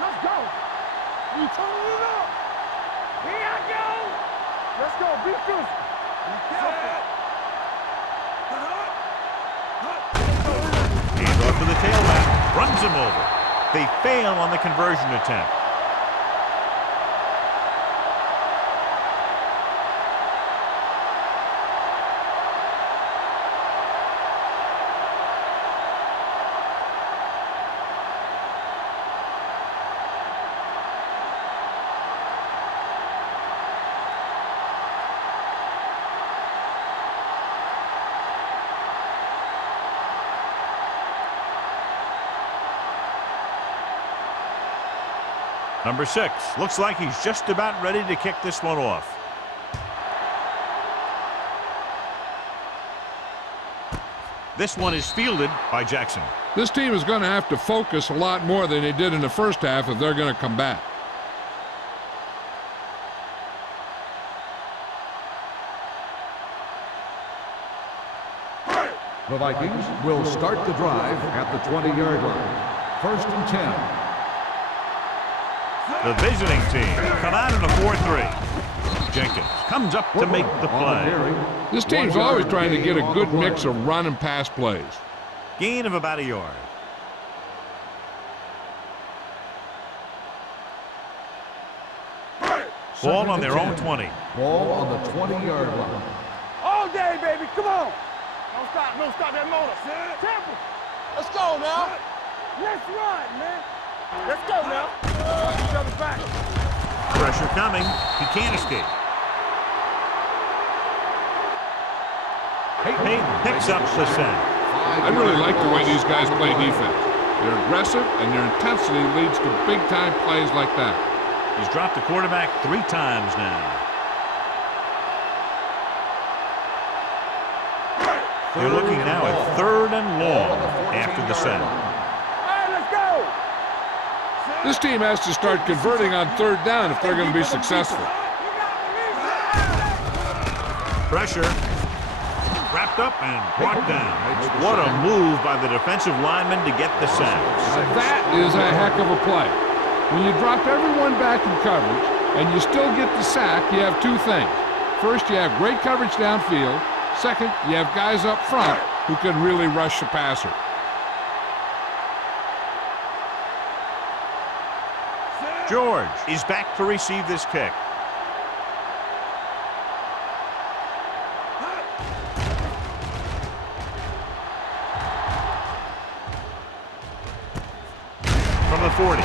Let's go. You turning it up. Here I go. Let's go. Be physical. Be careful. Hands off to the tailback. Runs him over. They fail on the conversion attempt. Number 6. Looks like he's just about ready to kick this one off. This one is fielded by Jackson. This team is going to have to focus a lot more than they did in the first half if they're going to come back. The Vikings will start the drive at the 20-yard line. 1st and 10. The visiting team come out in a 4-3. Jenkins comes up to make the play. This team's always trying to get a good mix of run and pass plays. Gain of about a yard. Ball on their own 20. Ball on the 20-yard line. All day, baby. Come on. Don't stop that motor. Temple. Let's go now. Let's run, man. Let's go now. Each other back. Pressure coming. He can't escape. Hayden picks up the sack. I really like the way these guys play defense. They're aggressive, and their intensity leads to big-time plays like that. He's dropped the quarterback 3 times now. They're looking now at 3rd and long after the sack. This team has to start converting on 3rd down if they're going to be successful. Pressure. Wrapped up and brought down. What a move by the defensive lineman to get the sack. That is a heck of a play. When you drop everyone back in coverage and you still get the sack, you have 2 things. First, you have great coverage downfield. Second, you have guys up front who can really rush the passer. George is back to receive this kick. From the 40.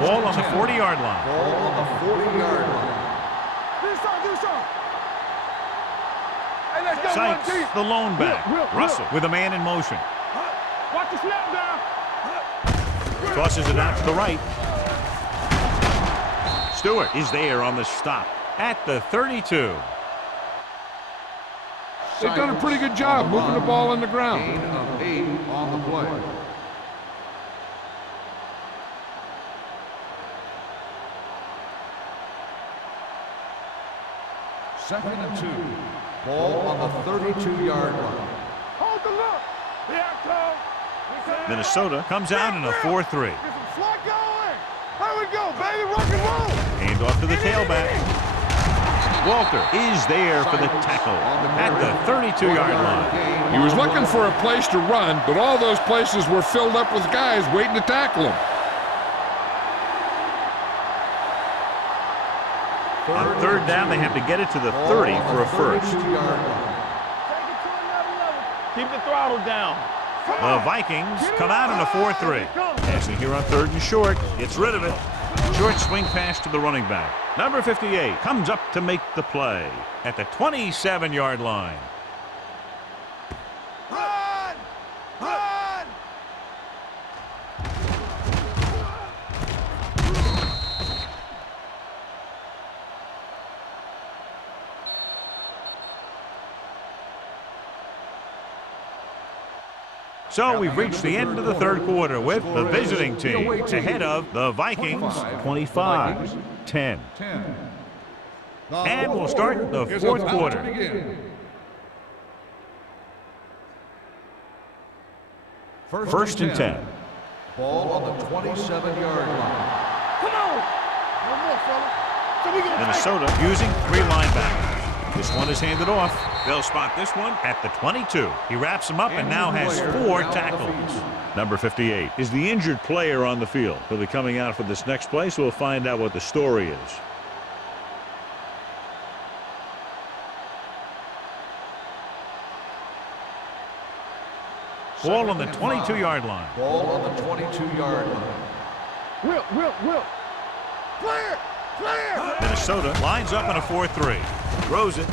Ball on the 40-yard line. Ball on the 40-yard line. Do something. Hey, let's go. Sykes, the lone back. Russell with a man in motion. Watch the snap down. Tosses it out to the right. Stewart is there on the stop at the 32. They've done a pretty good job moving the ball on the ground. Gain of 8 on the play. Second and 2. Ball on the 32-yard line. Hold the look. Here I come. Minnesota comes out in a 4-3. Get some slack going. Here we go, baby. Rock and roll. Hand off to the tailback. Walter is there for the tackle at the 32-yard line. He was looking for a place to run, but all those places were filled up with guys waiting to tackle him. On 3rd down, they have to get it to the 30 for a first. Take it to another level. Keep the throttle down. The Vikings come out in a 4-3. Passing here on 3rd and short. Gets rid of it. Short swing pass to the running back. Number 58 comes up to make the play at the 27-yard line. Run! Run! So we've reached the end of the third quarter with the visiting team ahead of the Vikings 25-10. And we'll start the fourth quarter. First and 10. Ball on the 27-yard line. Come on! One more, fella. So we gonna Minnesota using 3 linebackers. This one is handed off. They'll spot this one at the 22. He wraps him up and now has 4 tackles. Number 58 is the injured player on the field. He'll be coming out for this next play, so we'll find out what the story is. Ball on the 22-yard line. Ball on the 22-yard line. Will. Clear! Minnesota lines up in a 4-3. Throws it.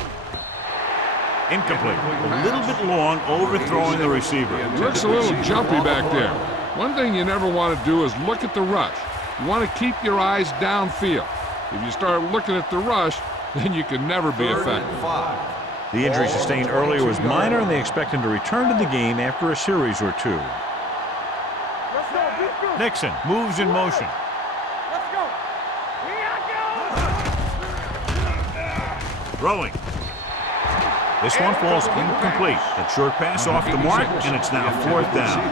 Incomplete. A little bit long, overthrowing the receiver. Looks a little jumpy back there. One thing you never want to do is look at the rush. You want to keep your eyes downfield. If you start looking at the rush, then you can never be effective. The injury sustained earlier was minor, and they expect him to return to the game after a series or 2. Let's go. Nixon moves in motion. Let's go. Throwing. This one falls incomplete. That short pass off the mark, and it's now 4th down.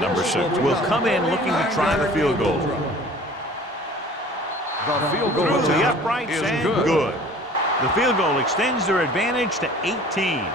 Number 6 will come in looking to try the field goal. The field goal Through the attempt uprights is and good. The field goal extends their advantage to 18.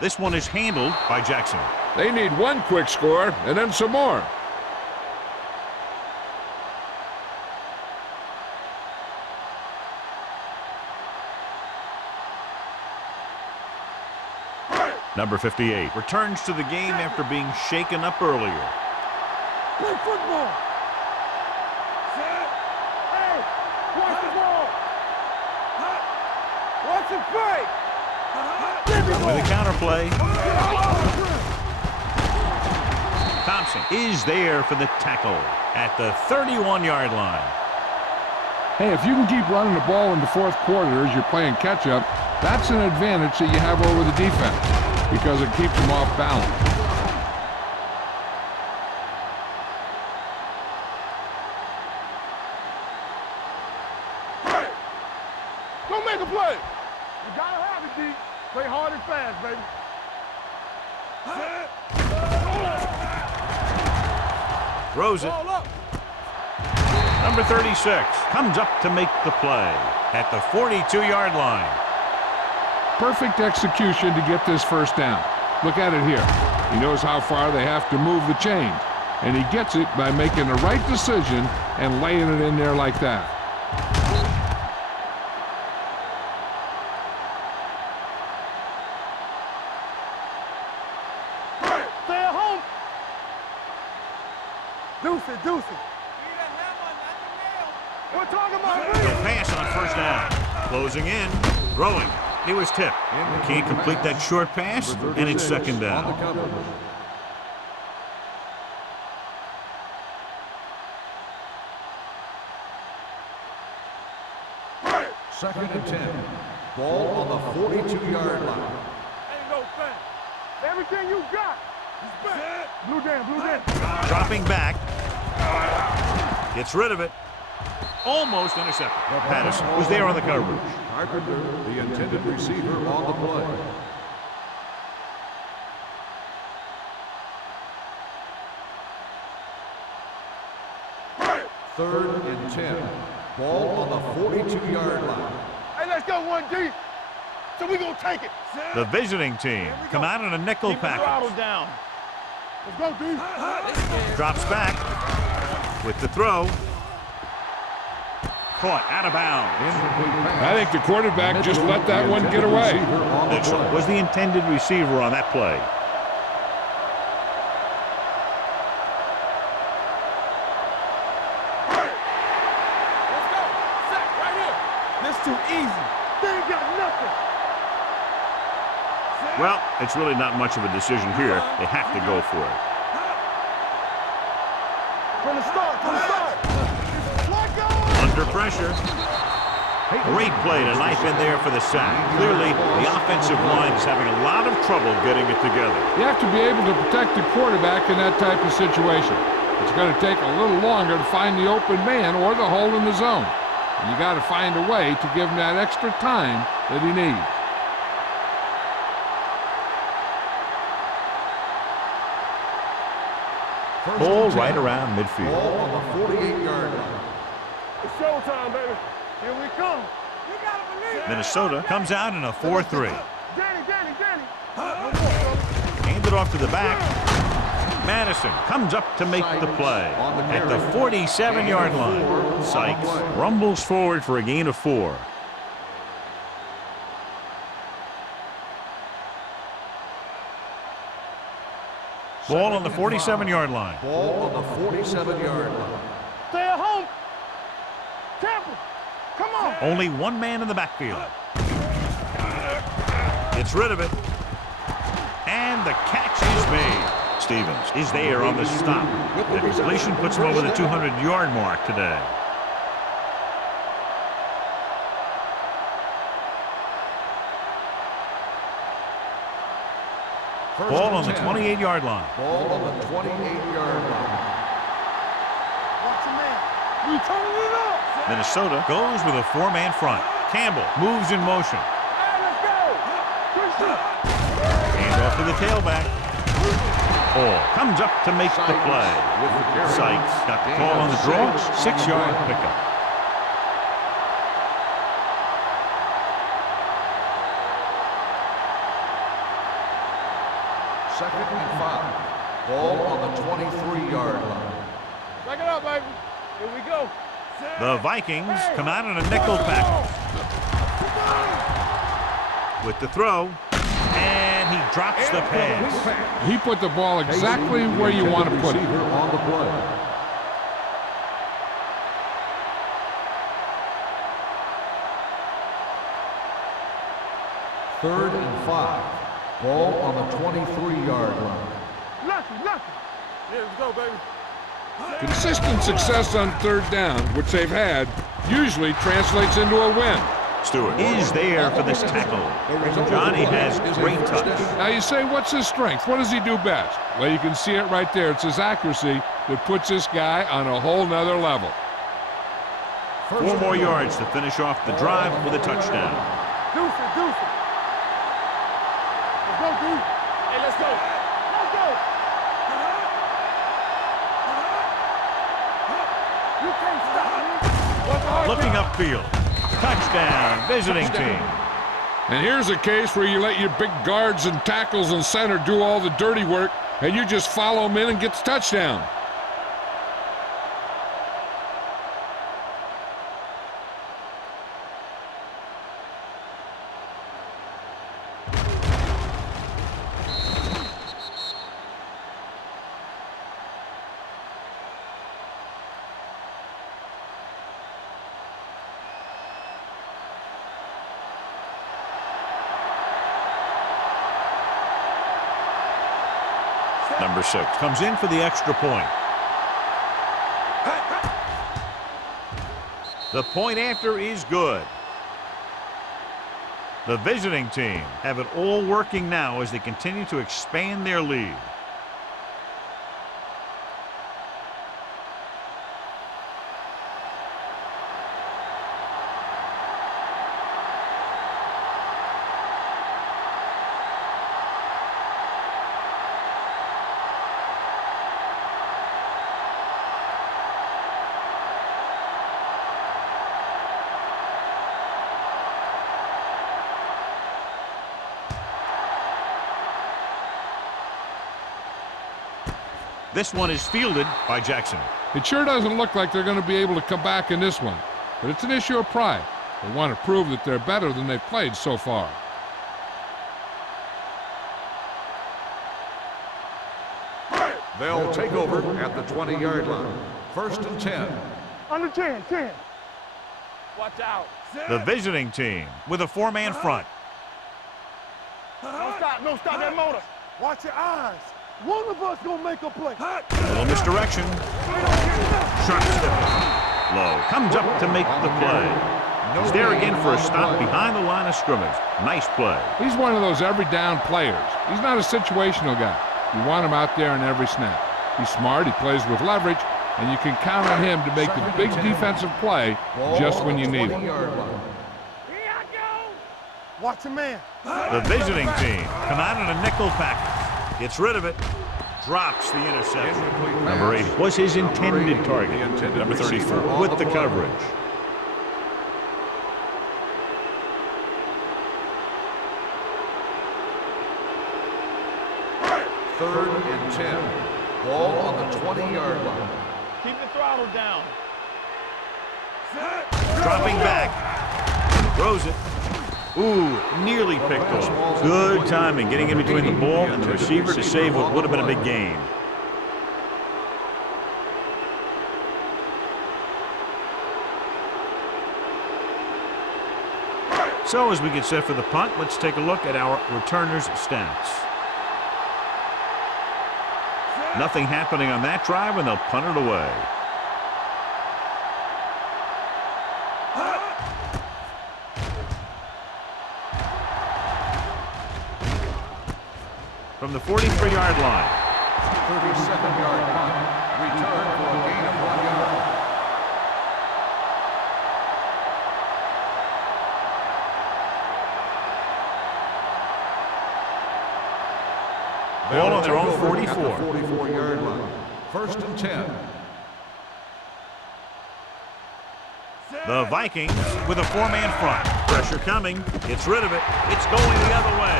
This one is handled by Jackson. They need one quick score and then some more. Number 58 returns to the game after being shaken up earlier. Play football. Hey, watch the ball. Watch it play. With a counterplay. Thompson is there for the tackle at the 31-yard line. Hey, if you can keep running the ball in the fourth quarter as you're playing catch-up, that's an advantage that you have over the defense because it keeps them off balance. Don't make a play. You gotta have it, D. Play hard and fast, baby. Throws it. Number 36 comes up to make the play at the 42-yard line. Perfect execution to get this first down. Look at it here. He knows how far they have to move the chains, and he gets it by making the right decision and laying it in there like that. Stay at home. Deuce it. We're talking about me. Pass on first down. Closing in. Throwing. He was tipped. Can't complete that short pass, and it's second down. Second and 10. Ball on the 42-yard line. Ain't no thing. Everything you got. Blue down. Dropping back. Gets rid of it. Almost intercepted. Patterson was there on the coverage. Carpenter, the intended receiver, on the play. Third and 10. Ball on the 42-yard line. Hey, let's go 1D. So we gonna take it. The visiting team come out in a nickel package. Down. Let's go, D. Drops back with the throw. Caught out of bounds. I think the quarterback just let that one get away. Mitchell was the intended receiver on that play. Let's go. Sack right here. This too easy. They ain't got nothing. Well, it's really not much of a decision here. They have to go for it. From the start. Let go. Under pressure. Great play to knife in there for the sack. Clearly, the offensive line is having a lot of trouble getting it together. You have to be able to protect the quarterback in that type of situation. It's going to take a little longer to find the open man or the hole in the zone. And you got to find a way to give him that extra time that he needs. Ball right around midfield. Ball on the 48-yard line. It's showtime, baby. Here we come. You gotta believe. Minnesota comes out in a 4-3. Danny. Hand it off to the back. Madison comes up to make the play at the 47-yard line. Sykes rumbles forward for a gain of 4. Ball on the 47-yard line. Ball on the 47-yard line. Stay at home. Tampa. Come on. Only one man in the backfield. Gets rid of it. And the catch is made. Stevens is there on the stop. The completion puts him over the 200-yard mark today. Ball on the 28-yard line. Ball on the 28-yard line. Watch your man. We turning it up. Minnesota goes with a 4-man front. Campbell moves in motion. Hey, let's go. Christian. Hand off to the tailback. Ball comes up to make the play. Sykes got the call on the draw. 6-yard pickup. Second and 5. Ball on the 23-yard line. Back it up, baby. Here we go. The Vikings come out in a nickel package. With the throw. And he drops the pass. He put the ball exactly where you want to put it. On the play. Third and 5. Ball on the 23-yard line. Lucky. Here we go, baby. Consistent success on third down, which they've had, usually translates into a win. Stewart is there for this tackle. Johnny has great touch. Now you say, what's his strength? What does he do best? Well, you can see it right there. It's his accuracy that puts this guy on a whole nother level. 4 more yards to finish off the drive with a touchdown. Deuce it. Let's go, dude. Hey, let's go. You can't stop me. Looking upfield. Touchdown, visiting team. And here's a case where you let your big guards and tackles and center do all the dirty work, and you just follow them in and get the touchdown. Number 6 comes in for the extra point. The point after is good. The visiting team have it all working now as they continue to expand their lead. This one is fielded by Jackson. It sure doesn't look like they're going to be able to come back in this one, but it's an issue of pride. They want to prove that they're better than they've played so far. They'll take over at the 20-yard line. First and 10. Under 10, 10. Watch out. The visiting team with a 4-man front. Don't stop that motor. Watch your eyes. One of us gonna make a play. Little misdirection. Sharp step. Low comes up to make the play. He's there again for a stop behind the line of scrimmage. Nice play. He's one of those every down players. He's not a situational guy. You want him out there in every snap. He's smart, he plays with leverage, and you can count on him to make the big defensive play just when you need it. Here I go. Watch your man. The visiting team come out in a nickel package. Gets rid of it. Drops the interception. Number 8 was his intended target. Number 34 with the coverage. Third and 10. Ball on the 20-yard line. Keep the throttle down. Dropping back. Throws it. Ooh, nearly picked off. Good timing getting in between the ball and the receiver to save what would have been a big gain. So as we get set for the punt, let's take a look at our returners' stats. Nothing happening on that drive, and they'll punt it away. From the 43-yard line. 37-yard punt. Return for a gain of 1 yard. Ball on their own 44. 44-yard line. First and 10. The Vikings with a 4-man front. Pressure coming. Gets rid of it. It's going the other way.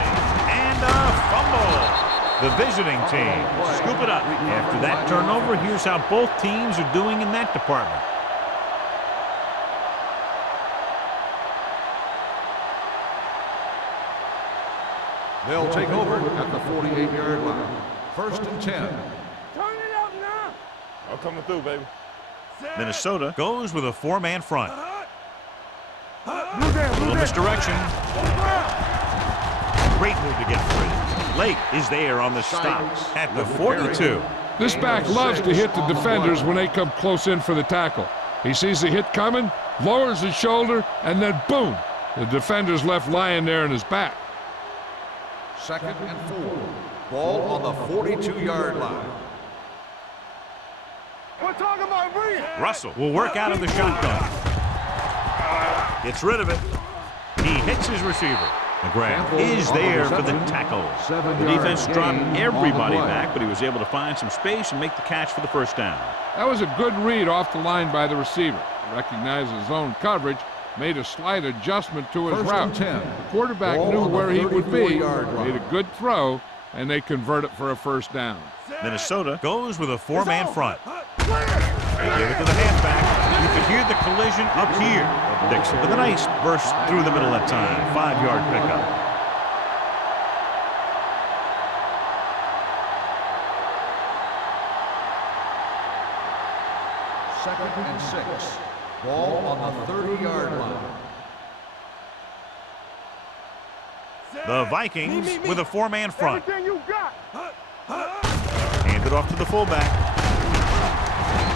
And a fumble. The visiting team scoop it up. After that turnover, here's how both teams are doing in that department. They'll take over at the 48-yard line. First and 10. Turn it up now. I'm coming through, baby. Minnesota goes with a 4-man front. Blue down, Little misdirection. Great move to get free. Lake is there on the stop at the 42. This back loves to hit the defenders when they come close in for the tackle. He sees the hit coming, lowers his shoulder, and then boom, the defender's left lying there in his back. Second and 4. Ball on the 42-yard line. We're talking about Reed. Russell will work out of the shotgun. Gets rid of it. He hits his receiver. McGrath is there for the tackle. The defense dropped everybody back, but he was able to find some space and make the catch for the first down. That was a good read off the line by the receiver. He recognized his zone coverage, made a slight adjustment to his First route. and 10. The quarterback Ball knew on the where he would be, 34-yard line. made a good throw, and they convert it for a first down. Minnesota goes with a 4-man front. They give it to the halfback. You could hear the collision up here. Dixon with a nice burst through the middle that time. 5-yard pickup. Second and 6. Ball on the 30-yard line. The Vikings with a 4-man front. Everything you got. Handed off to the fullback.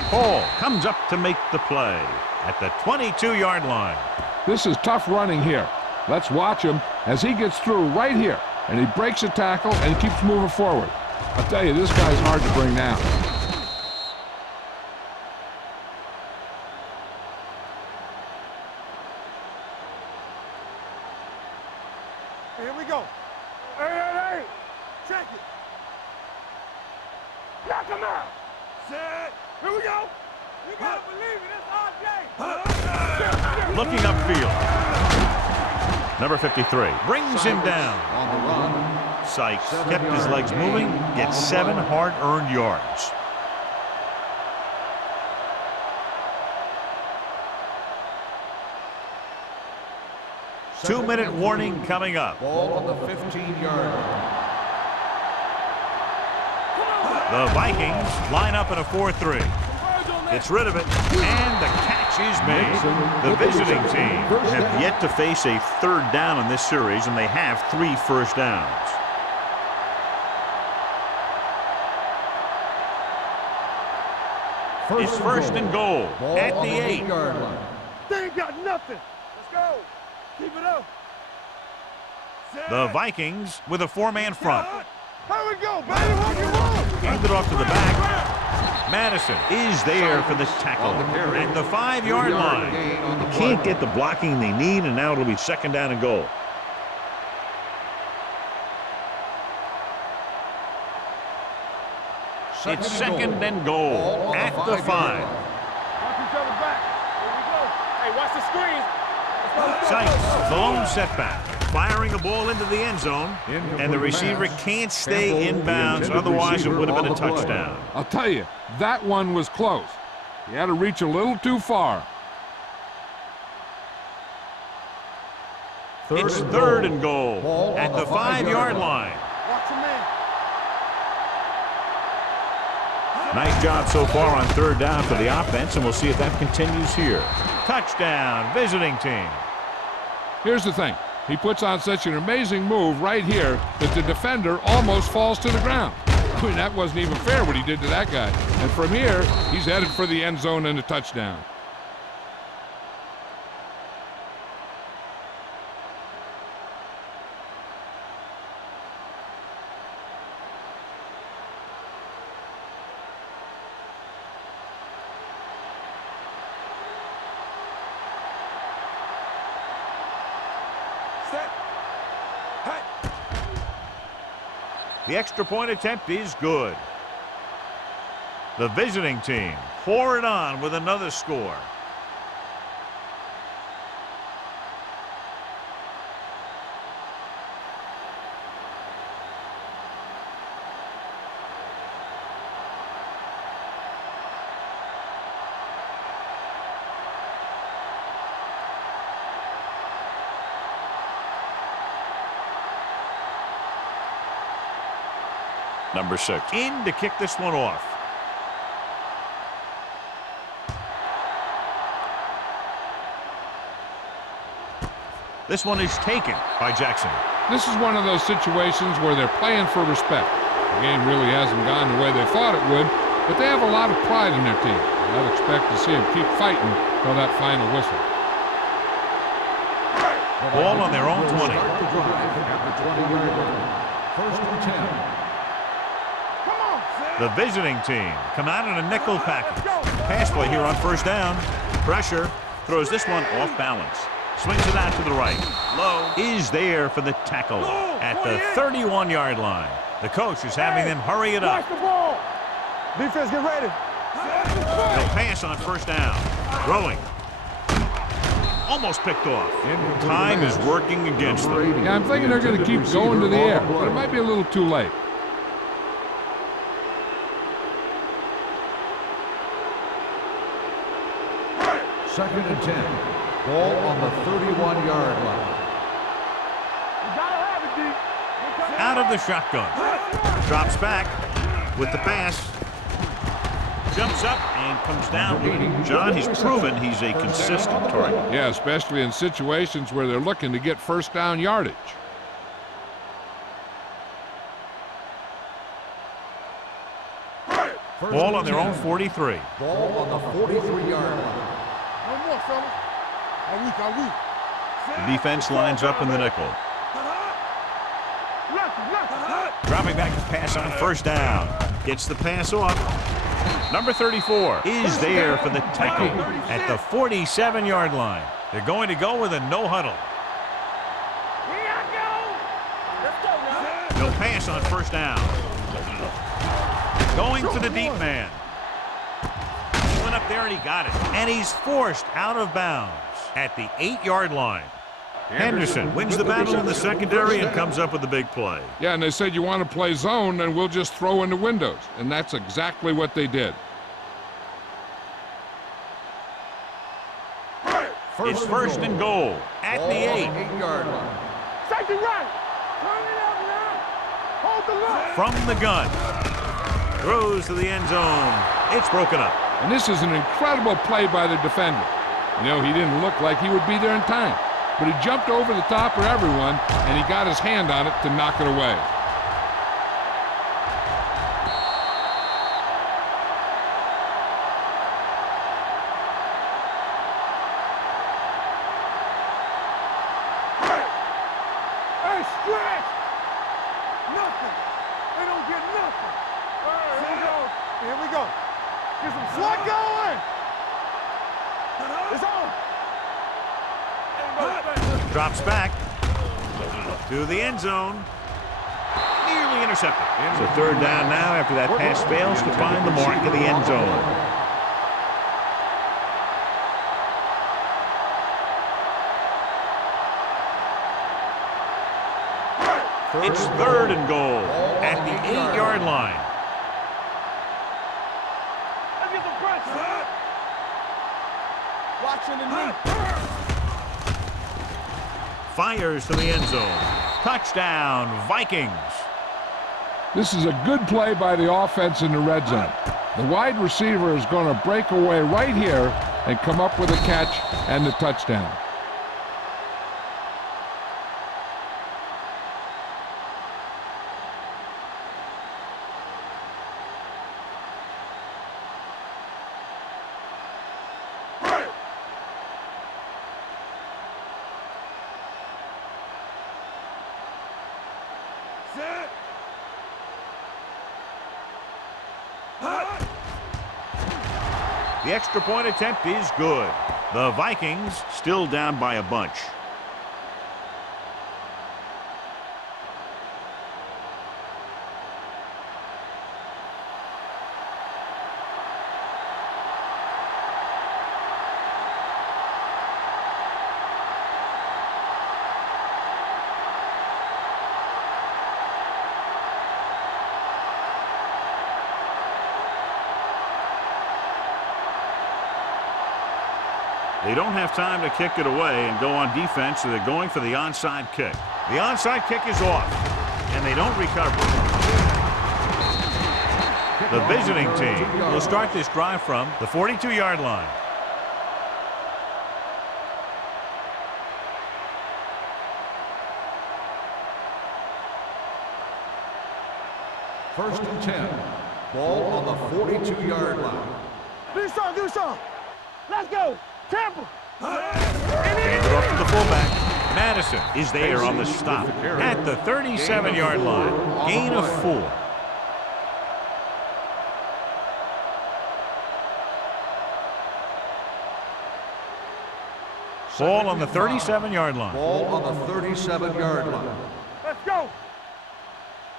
Hall comes up to make the play at the 22-yard line. This is tough running here. Let's watch him as he gets through right here, and he breaks a tackle and keeps moving forward. I'll tell you, this guy's hard to bring down. Here we go. Hey. Check it. Knock him out. Set. Here we go. You gotta believe it. It's RJ. Looking upfield. Number 53 brings him down. On the run. Sykes kept his legs moving, gets 7 hard-earned yards. 2-minute warning coming up. Ball on the 15-yard line. The Vikings line up in a 4-3. Gets rid of it, and the catch is made. The visiting team have yet to face a third down in this series, and they have 3 first downs. It's first and goal at the 8. They ain't got nothing. Let's go. Keep it up. The Vikings with a 4-man front. Here we go, baby. What you want? Hand it off to the back. Madison is there for the tackle at the 5-yard line. They can't get the blocking they need, and now it'll be second down and goal. It's second and goal at the 5. Watch each other back. Here we go. Hey, watch the screen. Sykes, the lone setback, firing a ball into the end zone, and the receiver can't stay inbounds, otherwise it would have been a touchdown. I'll tell you, that one was close. He had to reach a little too far. It's third and goal at the 5-yard line. Watch your man. Nice job so far on third down for the offense, and we'll see if that continues here. Touchdown, visiting team. Here's the thing. He puts on such an amazing move right here that the defender almost falls to the ground. I mean, that wasn't even fair what he did to that guy. And from here, he's headed for the end zone and a touchdown. The extra point attempt is good. The visiting team pour it on with another score. Number 6 in to kick this one off. This one is taken by Jackson. This is one of those situations where they're playing for respect. The game really hasn't gone the way they thought it would, but they have a lot of pride in their team. I'd expect to see them keep fighting till that final whistle. Ball on their own 20. First and 10. The visiting team come out in a nickel package. Pass play here on first down. Pressure. Throws this one off balance. Swings it out to the right. Low is there for the tackle at the 31-yard line. The coach is having them hurry it up. Watch the ball. Defense, get ready. They'll pass on first down. Throwing. Almost picked off. Time is working against them. Yeah, I'm thinking they're going to keep going to the air, but it might be a little too late. Second and 10. Ball on the 31-yard line. Out of the shotgun. Drops back with the pass. Jumps up and comes down. John, he's proven he's a consistent target. Yeah, especially in situations where they're looking to get first down yardage. Ball on their own 43. Ball on the 43-yard line. No more, fellas. I'm weak. The defense lines up in the nickel. Dropping back to pass on first down. Gets the pass off. Number 34 is there for the tackle at the 47-yard line. They're going to go with a no huddle. No pass on first down. Going for the deep man. He went up there and he got it. And he's forced out of bounds at the 8-yard line. Henderson wins the battle in the secondary and comes up with a big play. Yeah, and they said you want to play zone, and we'll just throw in the windows. And that's exactly what they did. It's first and goal at the 8. 8-yard line. Safety right. Turn it up now. Hold the line. From the gun. Throws to the end zone. It's broken up. And this is an incredible play by the defender. You know, he didn't look like he would be there in time, but he jumped over the top of everyone, and he got his hand on it to knock it away. Hey, stretch. Nothing. They don't get nothing. All right, here we go. Here we go. Get some sweat going. It's on. Drops back to the end zone. Nearly intercepted. So third down now after that pass fails to find the mark of the end zone. It's third and goal at the 8-yard line. Let's get some pressure. Watching the knee. Fires to the end zone. Touchdown, Vikings. This is a good play by the offense in the red zone. The wide receiver is going to break away right here and come up with a catch and the touchdown. Set. The extra point attempt is good. The Vikings still down by a bunch. They don't have time to kick it away and go on defense, so they're going for the onside kick. The onside kick is off, and they don't recover. The visiting team will start this drive from the 42-yard line. First and 10. Ball on the 42-yard line. Do something. Let's go. Tampa. Hand it off to the fullback. Madison is there on the stop at the 37-yard line. Gain of 4. Ball on the 37-yard line. Ball on the 37-yard line. Let's go.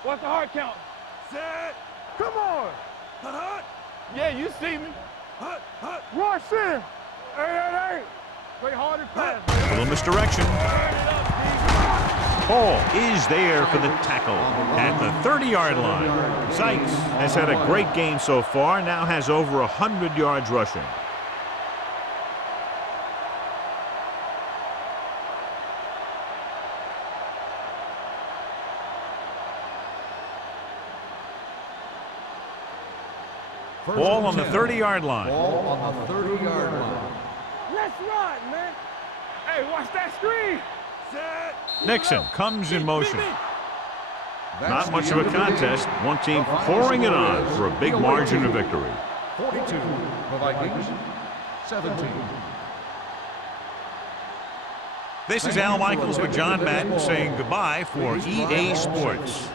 What's the hard count? Set. Come on. Yeah, you see me. Rush in. Hey. Play hard and fast. A little misdirection. Hall is there for the tackle at the 30-yard line. Sykes has had a great game so far, now has over 100 yards rushing. Ball on the 30-yard line. Ball on the 30-yard line. Let's run, man. Hey, watch that screen. Set. Nixon comes in motion. That's Not much of a contest. One team pouring it on for a big margin of victory. 42, the Vikings, 17. This is Al Michaels with John Madden saying goodbye for EA Sports.